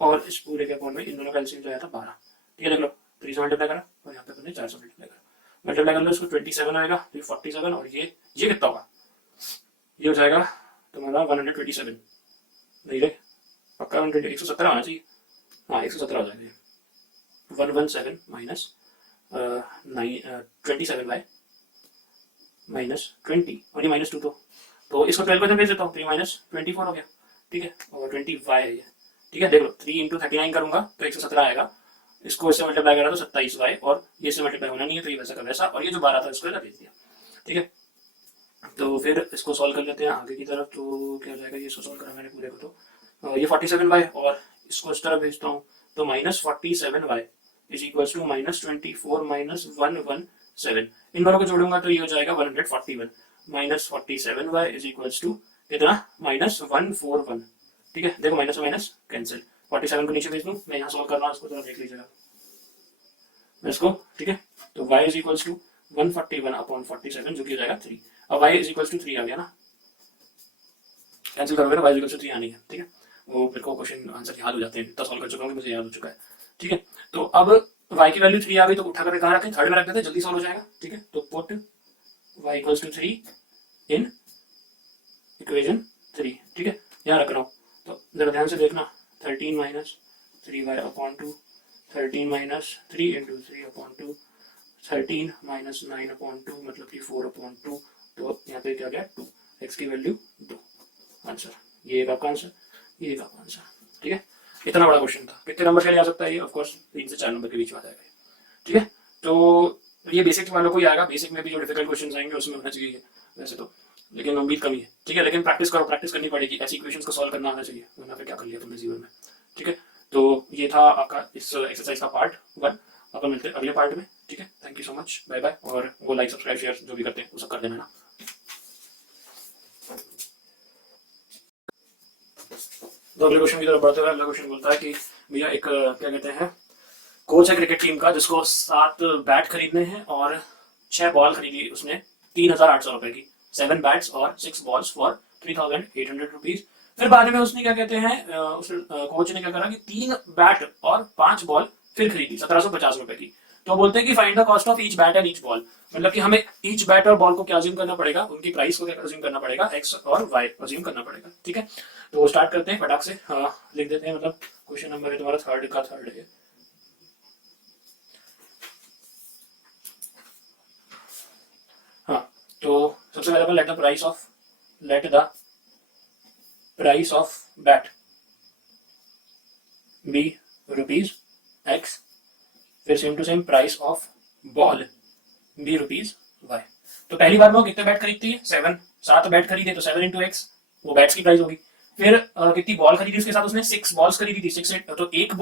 और इस पूरे के अपॉन में इन दोनों का एलसीएम जो आया था 12, ठीक है। देख लो 3 से मल्टीप्लाई करा और यहाँ पे अपने 4 से मल्टीप्लाई करा, मल्टीप्लाई कर लो इसको 27 आएगा, तो 47 और ये कितना होगा, ये हो जाएगा तुम्हारा 127, नहीं रे पक्का 170 आना चाहिए, हाँ 117 हो जाएगा। 117 माइनस 27y माइनस 20 और ये माइनस 2, तो इसको 12 को भेज देता हूँ, 3 माइनस 24 हो गया, ठीक है। और 20y है ये, ठीक है। देख लो 3 इंटू 39 करूंगा तो 117 आएगा, इसको इससे मल्टीप्लाई करा तो 27y और ये से मल्टीप्लाई होना नहीं है, तो ये वैसा का वैसा, और ये जो 12 था इसको इधर भेज दिया, ठीक है। तो फिर इसको सॉल्व कर लेते हैं आगे की तरफ। तो क्या जाएगा, ये इसको सॉल्व करा मैंने पूरे को, तो ये 47y और इसको इस तरफ भेजता हूँ, तो minus 47y is equal to minus 24 minus 117। इन दोनों को जोड़ूंगा तो ये हो जाएगा 141 minus 47y is equal to कितना, माइनस 141, ठीक है। देखो माइनस माइनस कैंसिल, 47 को नीचे भेज दूं, मैं यहाँ सॉल्व कर रहा हूँ, इसको जरा देख लीजिएगा इसको, ठीक है। तो y इज इक्वल टू 141/47 जो कि हो जाएगा 3। अब y इज इक्वल टू 3 आ गया ना, कैंसिल करोगे तो y इज इक्वल टू 3 आनी है, ठीक है। वो मेरे को क्वेश्चन आंसर याद हो जाते हैं, इतना सॉल्व कर चुका हूँ कि मुझे याद हो चुका है, ठीक है। तो अब y की वैल्यू 3 आ गई, तो उठा करके कहाँ रखें, थर्ड में रख देते हैं, जल्दी सॉल्व हो जाएगा, ठीक है। तो put y equal to 3 in equation 3, ठीक है। यहाँ रख रहा हूँ, तो जरा ध्यान से देखना, 13 minus 3y/2, 13 minus 3 into 3/2, 13 minus 9/2 मतलब कि 4/2, तो यहाँ पे क्या गया 2, x की वैल्यू 2, आंसर ये एक आपका आंसर, ये एक आपका आंसर, ठीक है। इतना बड़ा क्वेश्चन था, कितने नंबर के लिए आ सकता है ये, ऑफकोर्स 3 से 4 नंबर के बीच में आ जाएगा, ठीक है। तो ये बेसिक वालों को ही आएगा, बेसिक में भी जो डिफिकल्ट क्वेश्चन आएंगे उसमें होना चाहिए वैसे तो, लेकिन उम्मीद कमी है, ठीक है। लेकिन प्रैक्टिस करो, प्रैक्टिस करनी पड़ेगी, ऐसी इक्वेशंस को सॉल्व करना आना चाहिए, वरना फिर क्या कर लिया तुमने जीवन में, ठीक है। तो ये था आपका इस एक्सरसाइज का पार्ट 1। अपन मिलते हैं अगले पार्ट में, ठीक है। Thank you so much, bye bye. और वो लाइक सब्सक्राइब शेयर जो भी करते हैं वो सब कर देना ना। तो अगले क्वेश्चन की तरफ बढ़ते हुए अगला क्वेश्चन बोलता है कि भैया एक क्या कहते हैं, कोच है क्रिकेट टीम का जिसको 7 बैट खरीदने हैं और 6 बॉल खरीदी उसने 3800 रुपए की, 7 बैट्स और 6 बॉल्स फॉर 3800 रुपीज। फिर बाद में उसने क्या कहते हैं, उस कोच ने क्या करा कि 3 बैट और 5 बॉल फिर खरीदी 1750 रुपए की। तो बोलते हैं कि find the cost of each bat and each ball, मतलब कि हमें ईच बैट और बॉल को क्या अज्यूम करना पड़ेगा, उनकी प्राइस को क्या अज्यूम करना पड़ेगा, एक्स और वाई अज्यूम करना पड़ेगा, ठीक है। तो स्टार्ट करते हैं फटाक से, लिख देते हैं, मतलब क्वेश्चन नंबर है तुम्हारा थर्ड का थर्ड है। हाँ, तो सबसे पहले let the price of bat be rupees x फिर same to same price of ball be rupees y. तो पहली बार में वो कितने बैट खरीदती है 7, 7 बैट खरीदे तो 7 इंटू एक्स वो बैट्स की प्राइस होगी। फिर कितनी बॉल खरीदी उसके साथ उसने 6 बॉल्स खरीदी थी 6, तो एक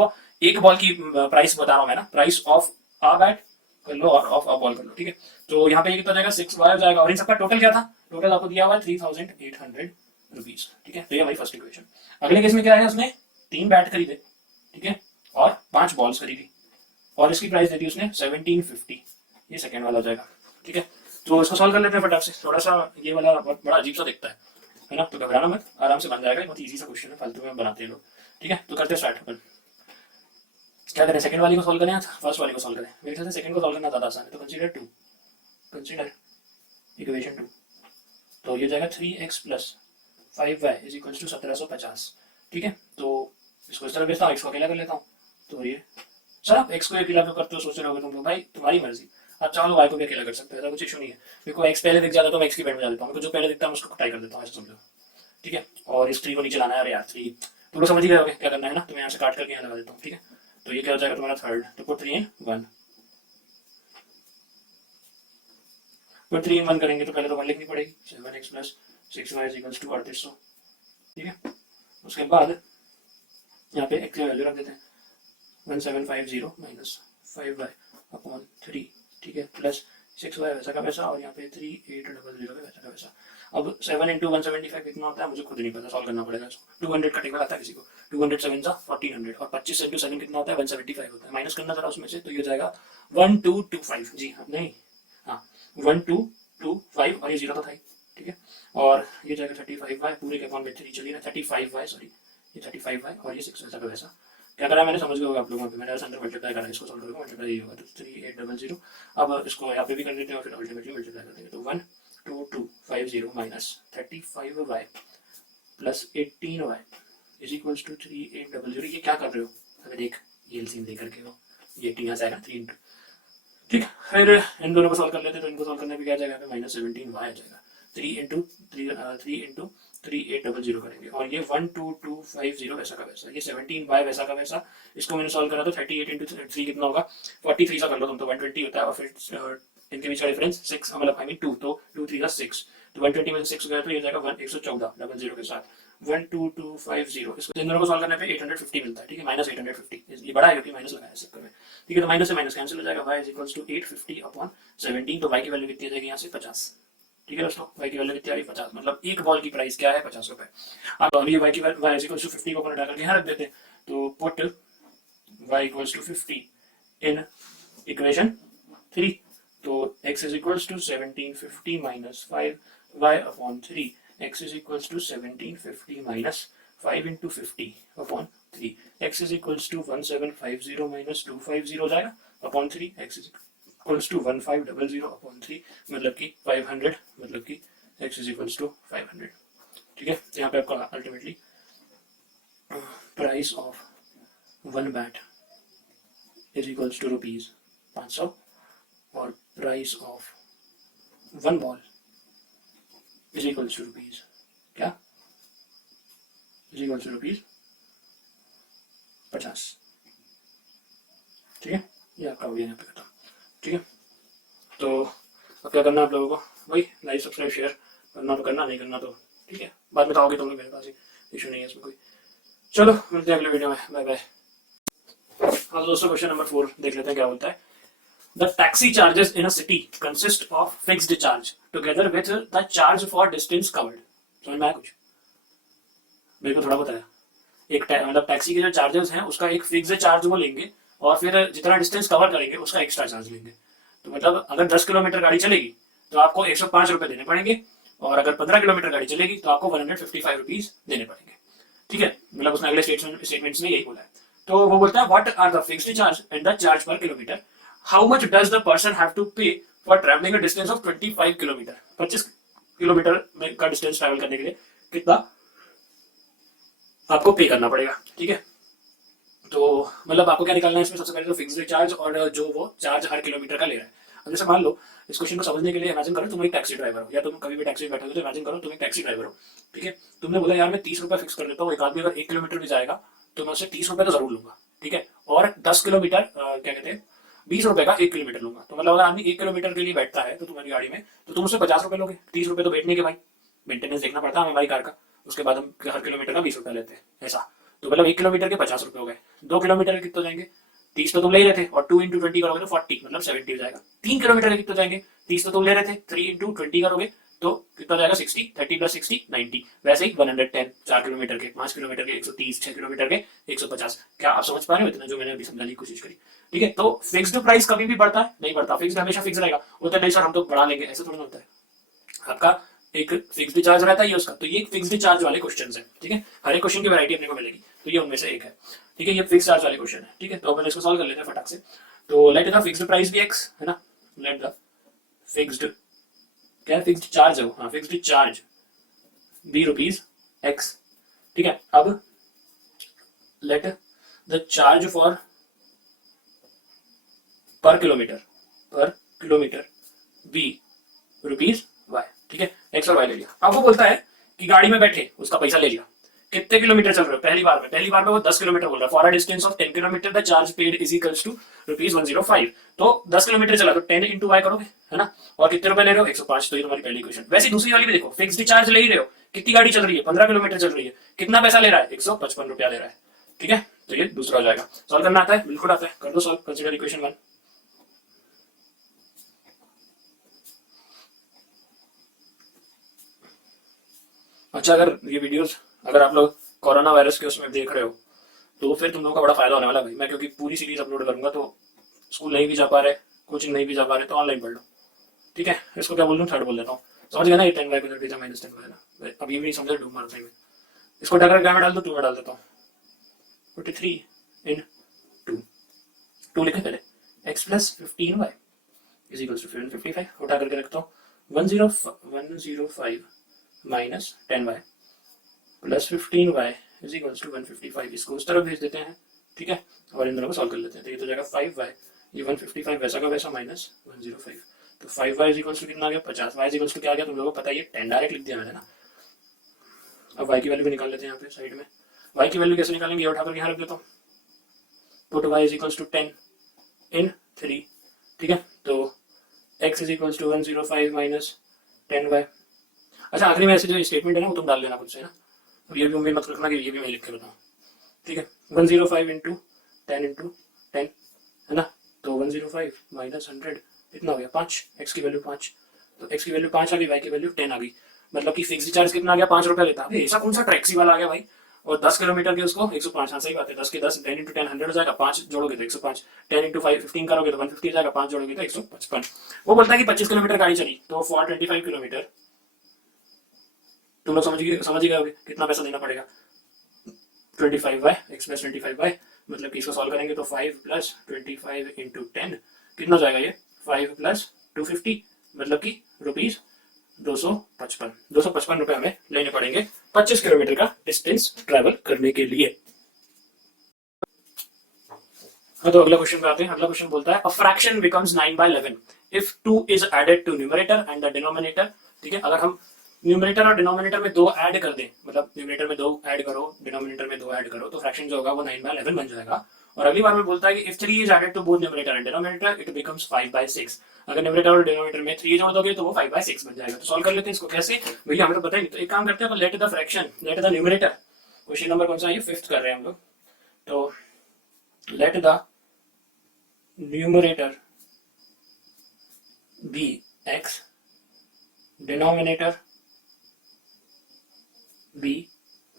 बॉल की प्राइस बता रहा हूं मैं ना, प्राइस ऑफ अ बैट कर लो और ऑफ अ बॉल कर लो, ठीक है। तो यहाँ पे ये कितना जाएगा 6 वाई जाएगा, और इन सबका टोटल क्या था, टोटल आपको दिया हुआ है 3800 रुपीज, ठीक है। तो ये हमारी फर्स्ट इक्वेशन। अगले केस में क्या है, उसने 3 बैट खरीदे, ठीक है, और 5 बॉल्स खरीदी और इसकी प्राइस दे दी उसने 1750, ये सेकंड वाला हो जाएगा, ठीक है। तो इसको सॉल्व कर लेते हैं फटाफट से, थोड़ा सा ये वाला बहुत बड़ा अजीब सा दिखता है ना, तो घबराना मत, आराम से बन जाएगा, बहुत इजी सा क्वेश्चन है, फालतू में बनाते हैं लोग, ठीक है। तो करते स्टार्ट अपन, क्या करें, सेकंड वाली को सॉल्व करें या फर्स्ट वाली को सॉल्व करें, मेरे ख्याल से सेकंड को सॉल्व करना ज्यादा आसान है। तो कंसीडर इक्वेशन 2, तो ये जाएगा 3x plus 5y is equals to 1750, ठीक है। तो इसको इस तरह भेजता हूँ, x को अकेला कर लेता हूँ, तो ये सर आप x को अकेला क्यों करते हो, सोच रहे होगे तुम लोग, भाई तुम्हारी मर्जी, आप चाहो y को भी अकेला कर सकते हो, ऐसा कुछ इशू नहीं है। मेरे को x पहले दिख जाता तो मैं x की पेड़ में जा देता हूँ, मेरे को जो पहले दिखता है उसको टाई कर देता हूँ, ऐसा समझो, ठीक है। और इस 3 को नीचे लाना है, अरे यार 3 तुम लोग समझ ही गए होगे क्या करना है ना, तो मैं यहाँ से काट करके यहाँ लगा देता हूँ, ठीक है। तो ये क्या हो जाएगा तुम्हारा थर्ड, तो पुट 3 in 1, पुट 3 in 1 करेंगे तो पहले तो 1 लिखनी पड़ेगी, 7x plus 6y is equals to 3800, ठीक है। उसके बाद यहाँ पे x की वैल्यू रख देते हैं 1750 माइनस 5y अपॉन 3, ठीक है, प्लस 6y वैसा का वैसा, और यहाँ पे 3800 वैसा का वैसा। अब 7 इंटू 175 कितना होता है मुझे खुद नहीं पता, सॉल्व करना पड़ेगा इसको। 200 का टेबल आता है किसी को, 200 7 जा 1400, और 25 इंटू 7 कितना होता है 175 होता है, माइनस करना जरा उसमें से, तो ये जाएगा 1225, जी हाँ नहीं हाँ 1225, और ये जीरो तो था ही, ठीक है। और ये जाएगा 35y पूरे के अपॉन में 3 चलिए ना, 35y सॉरी, ये 35y और ये 6 वैसा का वैसा। क्या करा मैंने, समझ गए होगा आप लोगों को, मैंने अंदर मल्टीप्लाई करा, इसको सॉल्व करोगे मल्टीप्लाई ये होगा, तो 3800। अब इसको यहाँ पे भी कर देते हैं और फिर अल्टीमेटली मल्टीप्लाई कर देंगे, तो 1250 minus 35y plus 18y is equals to 3800। ये क्या कर रहे हो, अगर देख ये एलसीएम लेकर के हो, ये 18 यहाँ से आएगा 3 इंटू, ठीक। फिर इन दोनों को सॉल्व कर लेते हैं, तो इनको सॉल्व करने पे क्या जाएगा माइनस 17y आ जाएगा, 3 इंटू 3800 करेंगे, और ये 12250 वैसा का वैसा, ये 17y वैसा का वैसा। इसको मैंने सॉल्व करा तो 38 इंटू 3 कितना होगा 43 सा कर लो तुम, तो 120 होता है, और फिर इनके बीच का डिफरेंस 6 मतलब आई मीन 2, तो 2 3 6, तो 120 में से 6 गया तो ये जाएगा 114 के साथ 12250। इसको इन दोनों को सॉल्व करने पे 850 मिलता है, ठीक है, माइनस 850, ये बड़ा है क्योंकि माइनस लगाया इस चक्कर में, ठीक है। तो माइनस से माइनस कैंसिल हो जाएगा, y is equals to 850 upon 17, तो y की वैल्यू कितनी आ जाएगी यहाँ से 50, ठीक है दोस्तों, y की वैल्यू कितनी आ रही 50, मतलब एक बॉल की प्राइस क्या है 50 रुपए। अब अभी y की value y is equals to 50 को अपन हटा करके यहाँ रख देते हैं, तो put y equals to 50 in equation 3, तो x is equals to 1750 minus 5y upon 3, x is equals to 1750 minus 5 into 50 upon 3, x is equals to 1750 minus 250 हो जाएगा upon 3, x is equals to 1500 upon 3, मतलब कि 500, मतलब कि x इज इक्वल्स टू 500, ठीक है। तो यहाँ पे आपका ultimately price of 1 bat is equals to rupees 500, और price of 1 ball is equals to rupees क्या, इज इक्वल्स टू रुपीज 50, ठीक है। ये आपका हो गया यहाँ पे खत्म, ठीक है। तो अब क्या करना है आप लोगों को, वही लाइक सब्सक्राइब शेयर करना तो करना, नहीं करना तो ठीक है, बाद में तो आओगे तुम लोग, मेरे पास इशू नहीं है इसमें कोई। चलो मिलते हैं अगले वीडियो में, बाय बाय। हाँ दोस्तों, क्वेश्चन नंबर 4 देख लेते हैं क्या बोलता है। The taxi charges in a city consist of fixed charge together with the charge for distance covered. समझ में आया कुछ, मेरे को थोड़ा बताया। एक मतलब टैक्सी के जो चार्जेस हैं उसका एक फिक्स्ड चार्ज वो लेंगे, और फिर जितना डिस्टेंस कवर करेंगे उसका एक्स्ट्रा चार्ज लेंगे। तो मतलब अगर 10 किलोमीटर गाड़ी चलेगी तो आपको 105 रुपए देने पड़ेंगे, और अगर 15 किलोमीटर गाड़ी चलेगी तो आपको 155 रुपीज देने पड़ेंगे, ठीक है। मतलब उसने अगले स्टेटमेंट्स में यही बोला है। तो वो बोलता है what are the fixed charge and the charge per kilometre, how much does the person have to pay for travelling a distance of 25 kilometre. 25 kilometre में का डिस्टेंस ट्रैवल करने के लिए कितना आपको पे करना पड़ेगा, ठीक है। तो मतलब आपको क्या निकालना है इसमें, सबसे पहले तो फिक्स्ड चार्ज और जो वो चार्ज हर किलोमीटर का ले रहा है। अब जैसे मान लो इस क्वेश्चन को समझने के लिए इमेजिन करो तुम एक टैक्सी ड्राइवर हो, या तुम कभी भी टैक्सी में बैठे हो तो इमेजिन करो तुम एक टैक्सी ड्राइवर हो, ठीक है। तुमने बोला यार मैं 30 रुपए फिक्स कर देता हूँ, एक आदमी अगर 1 किलोमीटर भी जाएगा तो मैं उससे 30 रुपए तो जरूर लूंगा, ठीक है। और 10 किलोमीटर क्या कहते हैं 20 रुपए का 1 किलोमीटर लूंगा, तो मतलब अगर आदमी 1 किलोमीटर के लिए बैठता है तो तुम्हारी गाड़ी में, तो तुम उससे 50 रुपए लोगे। 30 रुपए तो बैठने के भाई, मेंटेनेंस देखना पड़ता है हमें हमारी कार का, उसके बाद हम हर किलोमीटर का 20 रुपया लेते हैं ऐसा। तो मतलब 1 किलोमीटर के 50 रुपए हो गए। 2 किलोमीटर के कितने हो जाएंगे? 30 तो तुम ले रहे थे, और 2 × 20 करोगे तो 40, मतलब 70 हो जाएगा। 3 किलोमीटर के कितने हो जाएंगे? 30 तो तुम ले रहे थे, 3 × 20 करोगे तो कितना हो जाएगा? 60, 30 + 60 90। वैसे ही 110, 4 किलोमीटर के, 5 किलोमीटर के 130, 6 किलोमीटर के 150। क्या आप समझ पा रहे हो इतना जो मैंने अभी समझाने की कोशिश करी? ठीक है, तो फिक्स्ड प्राइस कभी भी बढ़ता है? नहीं बढ़ता, फिक्स्ड हमेशा फिक्स रहेगा। वो तो नहीं सर हम तो बढ़ा लेंगे, ऐसा थोड़ा होता है। आपका एक फिक्स्ड चार्ज रहता है ये उसका, तो ये फिक्स्ड चार्ज वाले क्वेश्चन है। ठीक है, हर एक क्वेश्चन की वैरायटी अपने को मिलेगी, तो ये उनमें से एक है। ठीक है, ये फिक्स चार्ज वाले क्वेश्चन है। ठीक है, तो अपन इसको सॉल्व कर लेते हैं फटाक से। तो लेट द फिक्स्ड प्राइस भी x है ना, लेट द फिक्स्ड, क्या फिक्स्ड चार्ज है वो, हाँ fixed charge be rupees x। ठीक है, अब let the charge for per kilometre be rupees y। ठीक है, x और y ले लिया। अब वो बोलता है कि गाड़ी में बैठे उसका पैसा ले लिया, कितने किलोमीटर चल रहे हो? पहली बार में वो 10 किलोमीटर बोल रहा है। For a distance of 10 kilometre the charge paid is equals to ₹105। तो 10 किलोमीटर चला तो 10 × y करोगे, है ना। और कितने रुपए ले रहे हो? 105। तो ये तुम्हारी पहली इक्वेशन। वैसे दूसरी वाली भी देखो, फिक्स्ड चार्ज ले ही रहे हो, कितनी गाड़ी चल रही है? 15 किलोमीटर चल रही है, कितना पैसा ले रहा है? 155 रुपया ले रहा है। ठीक है, तो ये दूसरा हो जाएगा। सॉल्व करना आता है? बिल्कुल आता है, कर दो सॉल्व। Consider equation 1। अच्छा, अगर ये वीडियोस अगर आप लोग कोरोना वायरस के उसमें देख रहे हो तो फिर तुम लोगों का बड़ा फायदा होने वाला है भाई। मैं क्योंकि पूरी सीरीज अपलोड करूंगा, तो स्कूल नहीं भी जा पा रहे, कोचिंग नहीं भी जा पा रहे, तो ऑनलाइन पढ़ लो। ठीक है, इसको क्या बोल दूँ, थर्ड बोल देता हूँ। समझ गया ना? ये 10y को -10y है ना। अब ये भी नहीं समझा, डूब मारता है। इसको डगर क्या में डाल दो? 2 में डाल देता हूँ। 43 इन 2, 2 लिखे पहले, x + 15y is equal to 55। उठा करके रखता हूँ, 105 minus 10y plus 15y is equal to 155। इसको उस तरफ भेज देते हैं। ठीक है, और इन दोनों को सॉल्व कर लेते हैं। तो ये तो जाएगा 5y, ये 155 वैसा का वैसा माइनस 105। तो 5y इज इक्वल टू कितना आ गया? 50। y इज इक्वल टू क्या आ गया? तुम लोगों को पता है, ये 10 डायरेक्ट लिख दिया मैंने ना। अब y की वैल्यू भी निकाल लेते हैं यहाँ पे साइड में। y की वैल्यू कैसे निकालेंगे? ये उठाकर यहाँ रख देता हूँ। Put y is equal to 10 in 3। ठीक है, तो x is equal to 105 minus 10y। अच्छा, आखिरी में ऐसे जो स्टेटमेंट है ना वो तुम डाल लेना खुद से ना। अब ये भी उम्मीद मत रखना कि ये भी मैं लिख के बताऊँ। ठीक है, 105 × 10 है ना। तो 105 माइनस 100 कितना हो गया? 5। x की वैल्यू 5, तो x की वैल्यू 5 आ गई, y की वैल्यू 10 आ गई। मतलब कि फिक्स्ड चार्ज कितना आ गया? 5 रुपया लेता है। ऐसा कौन सा टैक्सी वाला आ गया भाई? और 10 किलोमीटर के उसको 105। हाँ सही बात है, 10 के 10, 10 × 10 100 हो जाएगा। 5 जोड़ोगे तो 105, 10 × 5 15 करोगे तो 150 हो जाएगा, 5 जोड़ोगे तो 155। वो बोलता है कि 25 किलोमीटर गाड़ी चली, तो फॉर 25 किलोमीटर तुम लोग समझ ही गए होगे कितना पैसा देना पड़ेगा। 25y, x + 25y, मतलब कि इसको सॉल्व करेंगे तो 5 + 25 × 10 कितना जाएगा? ये 5 + 250, मतलब कि ₹255। 255 रुपए हमें लेने पड़ेंगे 25 किलोमीटर का डिस्टेंस ट्रैवल करने के लिए। हाँ, तो अगला क्वेश्चन पे आते हैं। अगला क्वेश्चन बोलता है, a fraction becomes 9/11 if 2 is added to numerator and the denominator. ठीक है, अगर हम न्यूमरेटर और डिनोमिनेटर में 2 ऐड कर दें, मतलब न्यूमरेटर में 2 ऐड करो, डिनोमिनेटर में 2 ऐड करो, तो फ्रैक्शन जो होगा वो 9/11 बन जाएगा। और अगली बार में बोलता है कि if 3 is added to both numerator and denominator it becomes 5/6। अगर न्यूमरेटर और डिनोमिनेटर में 3 जोड़ दोगे तो वो 5/6 बन जाएगा। तो सॉल्व कर लेते हैं इसको। कैसे भैया, हमें तो पता ही नहीं। तो एक काम करते हैं, let the fraction, late the numerator, question number कौन सा है? 5th कर रहे हैं हम लोग। तो let the numerator be x, denominator be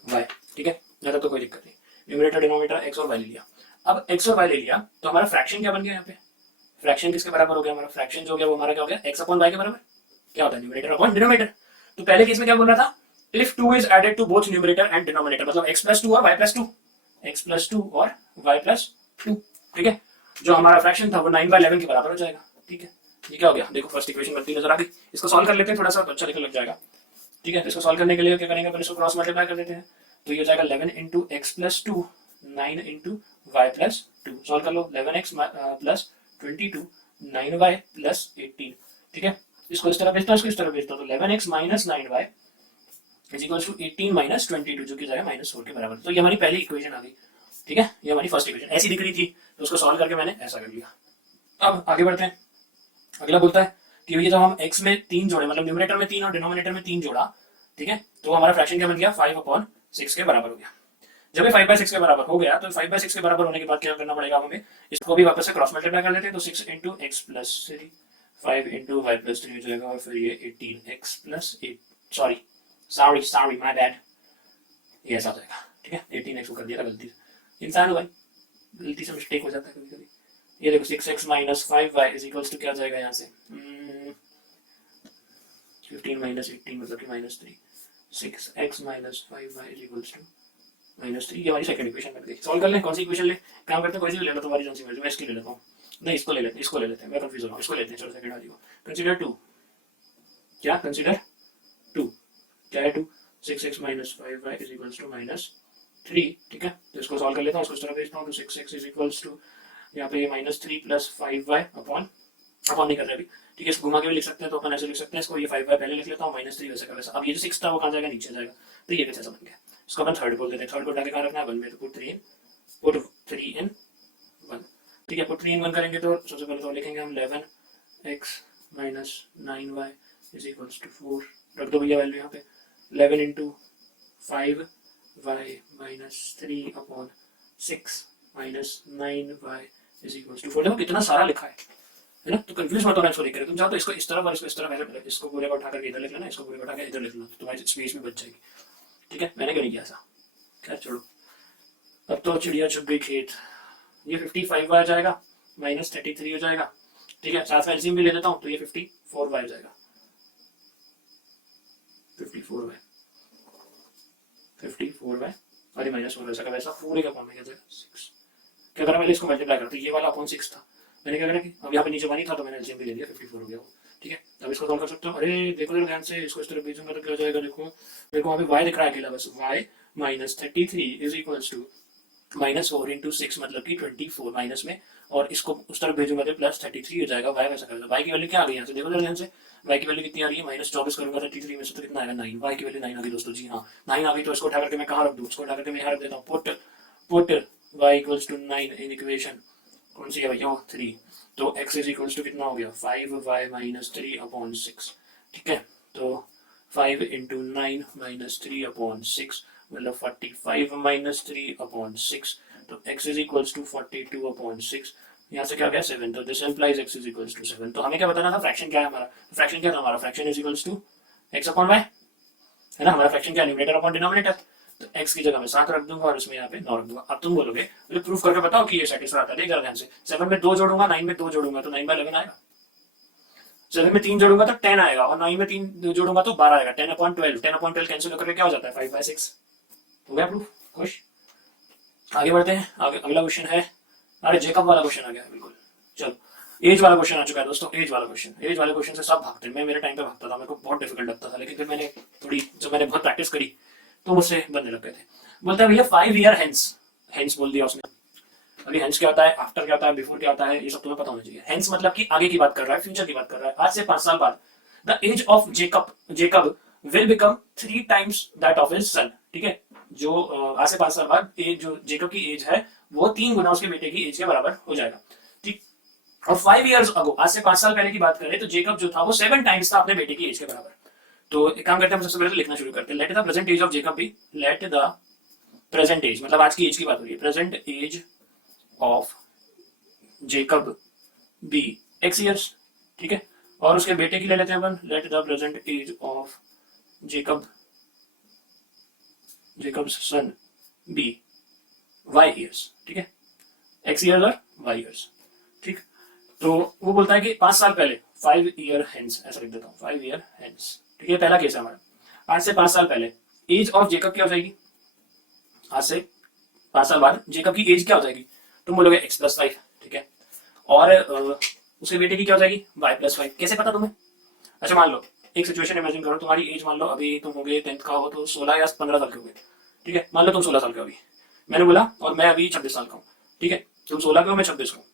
y। ठीक है, ज्यादा तो कोई दिक्कत नहीं। न्यूमरेटर डिनोमिनेटर x और y ले लिया। अब x और y ले लिया तो हमारा फ्रैक्शन क्या बन गया? यहाँ पे फ्रैक्शन किसके बराबर हो गया? हमारा फ्रैक्शन जो हो गया वो हमारा क्या हो गया? x/y के बराबर। क्या होता है? Numerator upon denominator. तो पहले केस में क्या बोल रहा था? If 2 is added to both numerator and denominator, मतलब x + 2 और y + 2, x + 2 और y + 2। ठीक है, जो हमारा फ्रैक्शन था वो 9/11 के बराबर हो जाएगा। ठीक है, ये क्या हो गया? देखो फर्स्ट इक्वेशन बनती नजर आ गई। इसको सॉल्व कर लेते हैं, थोड़ा सा अच्छा लिखने लग जाएगा। ठीक है, तो इसको सॉल्व करने के लिए क्या करेंगे? अपन इसको क्रॉस मल्टीप्लाई कर देते हैं। तो ये हो जाएगा 11 × x + 2, 9 × y + 2। सॉल्व कर लो, 11x + 22, 9y + 18। ठीक है, इसको इस तरह भेजता हूँ, इसको इस तरह भेजता हूँ। तो 11x - 9y is equal to 18 - 22, जो कि जाएगा -4 के बराबर। तो ये हमारी पहली इक्वेशन आ गई। ठीक है, ये हमारी फर्स्ट इक्वेशन ऐसी दिख रही थी, तो उसको सॉल्व करके मैंने ऐसा कर लिया। अब आगे बढ़ते हैं। अगला बोलता है कि ये जब हम x में 3 जोड़े, मतलब न्यूमरेटर में 3 और डिनोमिनेटर में 3 जोड़ा, ठीक है, तो हमारा फ्रैक्शन क्या बन गया, 5/6 के बराबर हो गया। जब ये 5/6 के बराबर हो गया तो 5/6 के बराबर होने के बाद क्या करना पड़ेगा हमें, इसको भी वापस से क्रॉस मल्टीप्लाई कर लेते हैं। तो 6 × x + 3, 5 × y + 3 हो जाएगा, और फिर ये 18x + 8, सॉरी माय बैड, ये ऐसा हो जाएगा, ठीक है। 18x को कर दिया गलती से, इंसान हो भाई, गलती से मिस्टेक हो जाता है कभी कभी। ये देखो 6x - 5y = क्या जाएगा यहाँ से, 15 - 18 मतलब कि -3, 6x - 5y = -3। ये हमारी सेकंड इक्वेशन बन गई। सॉल्व कर लें, कौन सी इक्वेशन ले, काम करते हैं, कोई सी ले लो तुम्हारी कौन सी मर्जी, मैं इसकी ले लेता हूँ, नहीं इसको ले लेते हैं, मैं कंफ्यूज हो रहा हूँ, इसको लेते हैं, चलो सेकंड वाली को। कंसीडर 2, क्या कंसीडर 2, क्या है 2, 6x - 5y = -3, ठीक है। तो इसको सॉल्व कर लेता हूँ, इसको इस तरह भेजता हूँ। तो 6x = यहाँ पे -3 + 5y अपॉन नहीं कर रहे अभी, ठीक है, इसको घुमा के भी लिख सकते हैं, तो अपन ऐसे लिख सकते हैं इसको, ये 5y पहले लिख लेता हूँ, -3 वैसे का वैसा। अब ये जो 6 था वो कहाँ जाएगा, नीचे जाएगा, तो ये कैसा बन गया। इसको अपन थर्ड बोल देते हैं, थर्ड को उठा के कहाँ रखना है, 1 में, तो पुट 3 in 1, ठीक है। पुट 3 in 1 करेंगे तो सबसे पहले तो लिखेंगे हम 11x - 9y = 4, रख दो भैया वैल्यू यहाँ पे, 11 × 5y - 3/6 - 9y = 4। देखो कितना सारा लिखा है ना, तो कंफ्यूज मत होना इसको देख कर। तुम चाहो तो इसको इस तरफ और इसको इस तरफ, इसको पूरे को उठा करके इधर लिख लेना, इसको पूरे को उठा के इधर लिख लो, तो तुम्हारी स्पेस में बच जाएगी, ठीक है। मैंने क्यों नहीं किया ऐसा, खैर छोड़ो। अब तो चिड़िया चुग गई खेत, ये 55 आ जाएगा, -33 हो जाएगा, ठीक है। साथ में एलसीएम भी ले लेता हूँ, तो ये 54y हो जाएगा, 54y और -4 वैसा का वैसा, पूरे का फॉर्म में क्या जाएगा 6। क्या करा, मैंने इसको मल्टीप्लाई करती, ये वाला अपॉन 6 था, मैंने क्या करा कि अब यहाँ पे नीचे 1 ही था, तो मैंने एलसीएम भी ले लिया, 54 हो गया वो, ठीक है। अब इसको सॉल्व कर सकते हो। अरे देखो जरा ध्यान से, इसको इस तरह भेजूंगा तो क्या हो जाएगा, देखो वहाँ पे y दिख रहा है अकेला बस, y - 33 = -4 × 6 मतलब कि 24 माइनस में, और इसको उस तरफ भेजूंगा तो +33 हो जाएगा। y वैसा करेगा, y की वैल्यू क्या आ गई यहाँ से, देखो जरा ध्यान से, y की वैल्यू कितनी आ रही है, -24 करूंगा 33 में से तो कितना आएगा 9, y की वैल्यू 9 आ गई दोस्तों, जी हाँ 9 आ गई। तो इसको उठा करके मैं कहाँ रख दूँ, इसको उठा करके मैं यहाँ रख देता हूँ, पुट y = 9 इन इक्वेशन कौन सी है भैया, 3, तो x = कितना हो गया, 5y - 3/6, ठीक है। तो 5 × 9 - 3/6 मतलब 45 - 3/6, तो x = 42/6, यहाँ से क्या गया 7, तो दिस इम्प्लाइज x = 7। तो हमें क्या बताना था, फ्रैक्शन क्या है हमारा, फ्रैक्शन क्या था हमारा, फ्रैक्शन = x/y है ना, हमारा फ्रैक्शन क्या, न्यूमरेटर अपॉन डिनोमिनेटर, तो x की जगह मैं 7 रख दूंगा और इसमें यहाँ पे 9 रख दूंगा। अब तुम बोलोगे मुझे प्रूफ करके बताओ कि ये सेटिस्फाई आता है, देख ध्यान से, 7 में 2 जोड़ूंगा, 9 में 2 जोड़ूंगा तो 9/11 आएगा, 7 में 3 जोड़ूंगा तो 10 आएगा, और 9 में 3 जोड़ूंगा तो 12 आएगा, 10/12, 10/12 कैंसिल होकर क्या हो जाता है 5/6, हो गया प्रूफ, खुश। आगे बढ़ते हैं, आगे अगला क्वेश्चन है, अरे जेकब वाला क्वेश्चन आ गया बिल्कुल, चलो एज वाला क्वेश्चन आ चुका है दोस्तों, एज वाले क्वेश्चन से सब भागते हैं, मैं मेरे टाइम पे भागता था, मेरे को बहुत डिफिकल्ट लगता था, लेकिन फिर मैंने जब मैंने बहुत प्रैक्टिस करी तो मुझसे बनने लग गए थे। बोलता है भैया 5 ईयर हेंस बोल दिया उसने। अभी हेंस क्या होता है, आफ्टर क्या होता है, बिफोर क्या होता है, ये सब तुम्हें पता होना चाहिए। हेंस मतलब कि आगे की बात कर रहा है, फ्यूचर की बात कर रहा है, आज से 5 साल बाद the age of Jacob will become 3 times that of his son, ठीक है। जो आज से 5 साल बाद एज, जो जेकब की एज है वो 3 गुना उसके बेटे की एज के बराबर हो जाएगा, ठीक। और 5 years अगो, आज से 5 साल पहले की बात करें तो जेकब जो था वो 7 times था अपने बेटे की एज के बराबर। तो एक काम करते हैं, हम सबसे पहले तो लिखना शुरू करते हैं, let the present age of Jacob be, let the present age मतलब आज की एज की बात हो रही है, present age of Jacob be x years, ठीक है। और उसके बेटे की ले लेते हैं अपन, let the present age of Jacob's son be y years, ठीक है, x years और y years, ठीक। तो वो बोलता है कि 5 साल पहले, 5 year hence, ऐसा लिख देता हूँ 5 year hence, ठीक है। पहला केस है हमारा, आज से 5 साल पहले एज ऑफ जेकब क्या हो जाएगी, आज से 5 साल बाद जेकब की एज क्या हो जाएगी, तुम बोलोगे x + 5, ठीक है। और उसके बेटे की क्या हो जाएगी y + 5, कैसे पता तुम्हें। अच्छा मान लो एक सिचुएशन इमेजिन करो, तुम्हारी एज मान लो अभी तुम हो गए 10th का हो तो 16 या 15 साल के हो गए, ठीक है। मान लो तुम 16 साल के हो अभी, मैंने बोला, और मैं अभी 26 साल का हूँ, ठीक है। तुम 16 के हो, मैं 26 का हूँ,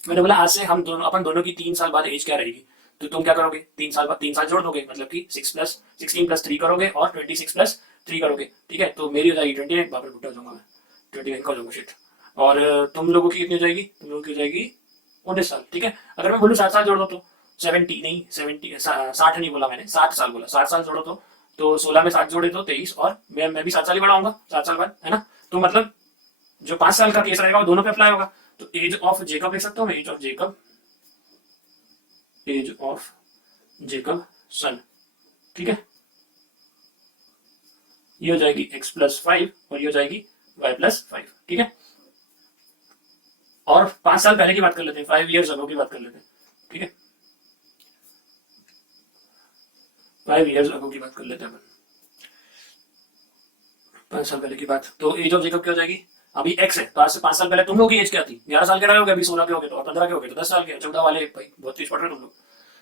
मैंने बोला आज से हम दोनों, अपन दोनों की 3 साल बाद एज क्या रहेगी, तो तुम क्या करोगे, 3 साल बाद 3 साल जोड़ दोगे, मतलब कि 16 + 3 करोगे और 26 + 3 करोगे, ठीक है। तो मेरी हो जाएगी 29, बापर बुट्टा हो जाऊंगा मैं, 29 का हो जाऊंगा शिट। और तुम लोगों की कितनी हो जाएगी, तुम लोगों की हो जाएगी 19 साल, ठीक है। अगर मैं बोलूँ 7 साल जोड़ दो तो 70 नहीं, 70 60 नहीं बोला मैंने, 60 साल बोला, 60 साल जोड़ो तो 16 में 7 जोड़े तो 23, और मैं भी 7 साल ही बड़ा होऊंगा 7 साल बाद, है ना। तो मतलब जो 5 साल का केस रहेगा वो दोनों पे अप्लाई होगा। तो एज ऑफ जेकब लिख सकता हूँ मैं, age of Jacob, age of Jacob son, ठीक है। ये हो जाएगी x+5 और ये हो जाएगी y+5, ठीक है। और 5 साल पहले की बात कर लेते हैं, 5 years अगो की बात कर लेते हैं, ठीक है। 5 years अगो की बात कर लेते हैं अपन, 5 साल पहले की बात। तो एज ऑफ जेकब क्या हो जाएगी, अभी x है तो आज से 5 साल पहले तुम लोग की एज क्या थी, 11 साल के रहे होगे, अभी 16 के होगे, तो 15 के होगे, तो 10 साल के, 14 वाले भाई बहुत तेज पढ़ रहे हो तुम लोग,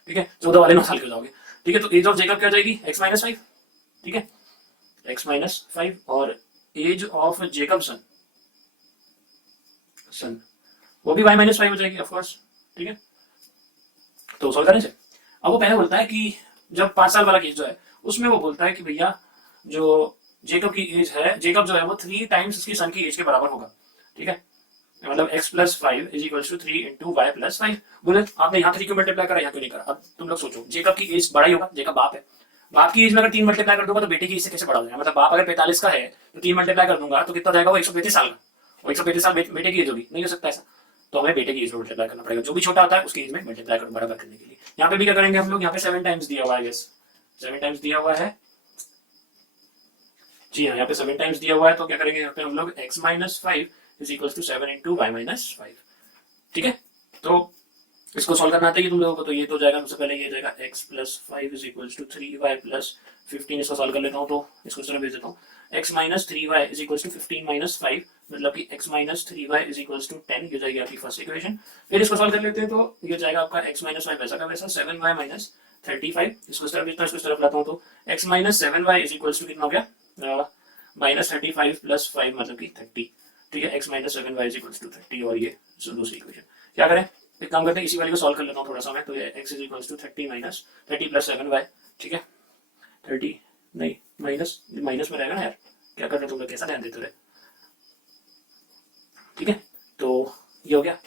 ठीक है, 14 वाले 9 साल के हो जाओगे, ठीक है। तो एज ऑफ जेकब क्या हो जाएगी x-5, ठीक है, x-5, और एज ऑफ जेकब सन वो भी y-5 हो जाएगी ऑफकोर्स, ठीक है। तो सॉल्व करने से अब वो पहले बोलता है कि जब 5 साल वाला केस जो है उसमें वो बोलता है कि भैया जो जेकब की एज है, जेकब जो है वो 3 टाइम्स उसकी सन की एज के बराबर होगा, ठीक है। मतलब x+5 is equal to 3 into y+5। बोले आपने यहाँ 3 क्यों मल्टीप्लाई करा, यहाँ क्यों नहीं करा। अब तुम लोग सोचो, जेकब की एज बड़ा ही होगा, जेकब बाप है, बाप की एज में अगर 3 मल्टीप्लाई कर दूंगा तो बेटे की एज से कैसे बड़ा हो जाएगा। मतलब बाप अगर 45 का है तो 3 मल्टीप्लाई कर दूंगा तो कितना जाएगा, वो 135 साल का, वो 135 साल बेटे की एज होगी, नहीं हो सकता ऐसा। तो हमें बेटे की एज में मल्टीप्लाई करना पड़ेगा, जो भी छोटा होता है उसकी एज में मल्टीप्लाई कर बराबर करने के लिए। यहाँ पे भी क्या करेंगे हम लोग, यहाँ पे 7 टाइम्स दिया हुआ है, यस 7 टाइम्स दिया हुआ है, जी हाँ यहाँ पे 7 टाइम्स दिया हुआ है। तो क्या करेंगे यहाँ पे हम लोग x-5 is equal to 7 into y-5, ठीक है। तो इसको सॉल्व करना आता है तुम लोगों को, तो ये तो जाएगा, सबसे पहले ये जाएगा x+5 is equal to 3y+15। इसको सॉल्व कर लेता हूँ, तो इसको इस तरह भेज देता हूँ, x-3y इज इक्वल टू 15-5, मतलब कि x-3y इज इक्वल टू 10, ये जाएगी आपकी फर्स्ट इक्वेशन। फिर इसको सॉल्व कर लेते हैं, तो ये जाएगा आपका x-5 वैसा का वैसा 7y-35। इसको इस तरफ भेजता हूँ, इसको इस तरफ लाता हूँ, तो x-7y इज इक्वल टू कितना हो गया, -35 + 5 मतलब कि 30, ठीक है। x-7y इज इक्वल टू 30, और ये दूसरी इक्वेशन। क्या करें, एक काम करते हैं, इसी वाली को सॉल्व कर लेता हूँ थोड़ा सा मैं। तो ये x is equal to 30 + 7y, ठीक है। 30 नहीं माइनस में रहेगा ना यार, क्या कर रहे तुम लोग, कैसा ध्यान देते रहे, ठीक है। तो ये हो गया,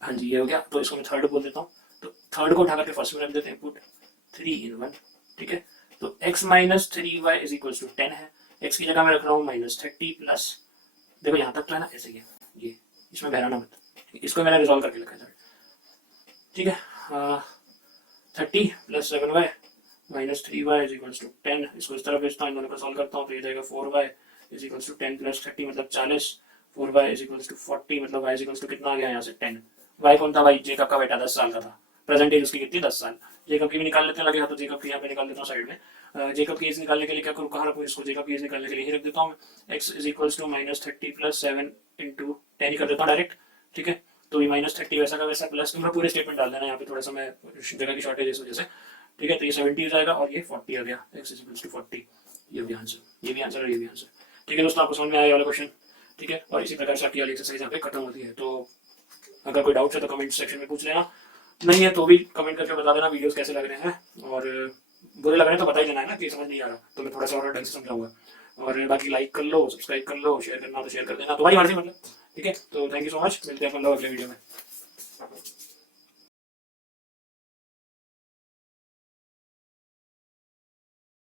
हाँ जी ये हो गया। तो इसको मैं थर्ड बोल देता हूँ, तो थर्ड को उठा करके फर्स्ट में रख देते हैं, पुट 3 in 1, ठीक है। तो x-3y इज इक्वल टू 10 है, x की जगह मैं रख रहा हूँ -30 प्लस, देखो यहाँ तक तो है ना, ऐसे ये इसमें बहराना मत, इसको मैंने रिजॉल्व करके लिखा है, ठीक है। 30 + 7y -3y is equal to 10, इसको इस तरह भेजता हूँ, इन दोनों को सॉल्व करता हूँ, तो ये जाएगा 4y इज इक्वल टू 10 + 30 मतलब 40, 4y इज इक्वल टू 40 मतलब y इज इक्वल टू कितना आ गया यहाँ से 10। y कौन था भाई, जेकब का बेटा, 10 साल का था, प्रेजेंट एज उसकी कितनी 10 साल। जेकब की भी निकाल लेते हैं लगेगा, तो जेकब की यहाँ पे निकाल देता हूँ साइड में। जेकब की एज निकालने के लिए क्या करूँ, कहाँ रखूँ इसको, जेकब की एज निकालने के लिए ही रख देता हूँ, x is equal to -30 + 7 into 10 ही कर देता हूँ डायरेक्ट, ठीक है। तो ये -30 वैसा का वैसा प्लस, तुम पूरे स्टेटमेंट डाल देना, यहाँ पे थोड़ा सा मैं जगह की शॉर्टेज इस वजह से, ठीक है। तो ये 70 हो जाएगा और ये 40 आ गया, x इज इक्वल टू 40, ये भी आंसर, ये भी आंसर और ये भी आंसर, ठीक है दोस्तों। आपको समझ में आया वाला क्वेश्चन, ठीक है। और इसी प्रकार से आपकी वाली एक्सरसाइज यहाँ पे खत्म होती है। तो अगर कोई डाउट है तो कमेंट सेक्शन में पूछ लेना, नहीं है तो भी कमेंट करके बता देना वीडियोस कैसे लग रहे हैं, और बुरे लग रहे हैं तो बता ही देना है ना कि समझ नहीं आ रहा, तो मैं थोड़ा सा और ढंग से समझाऊंगा। और बाकी लाइक कर लो, सब्सक्राइब कर लो, शेयर करना तो शेयर कर देना, तुम्हारी मर्जी मतलब, ठीक है। तो थैंक यू सो मच, मिलते हैं अपन लोग अगले वीडियो में।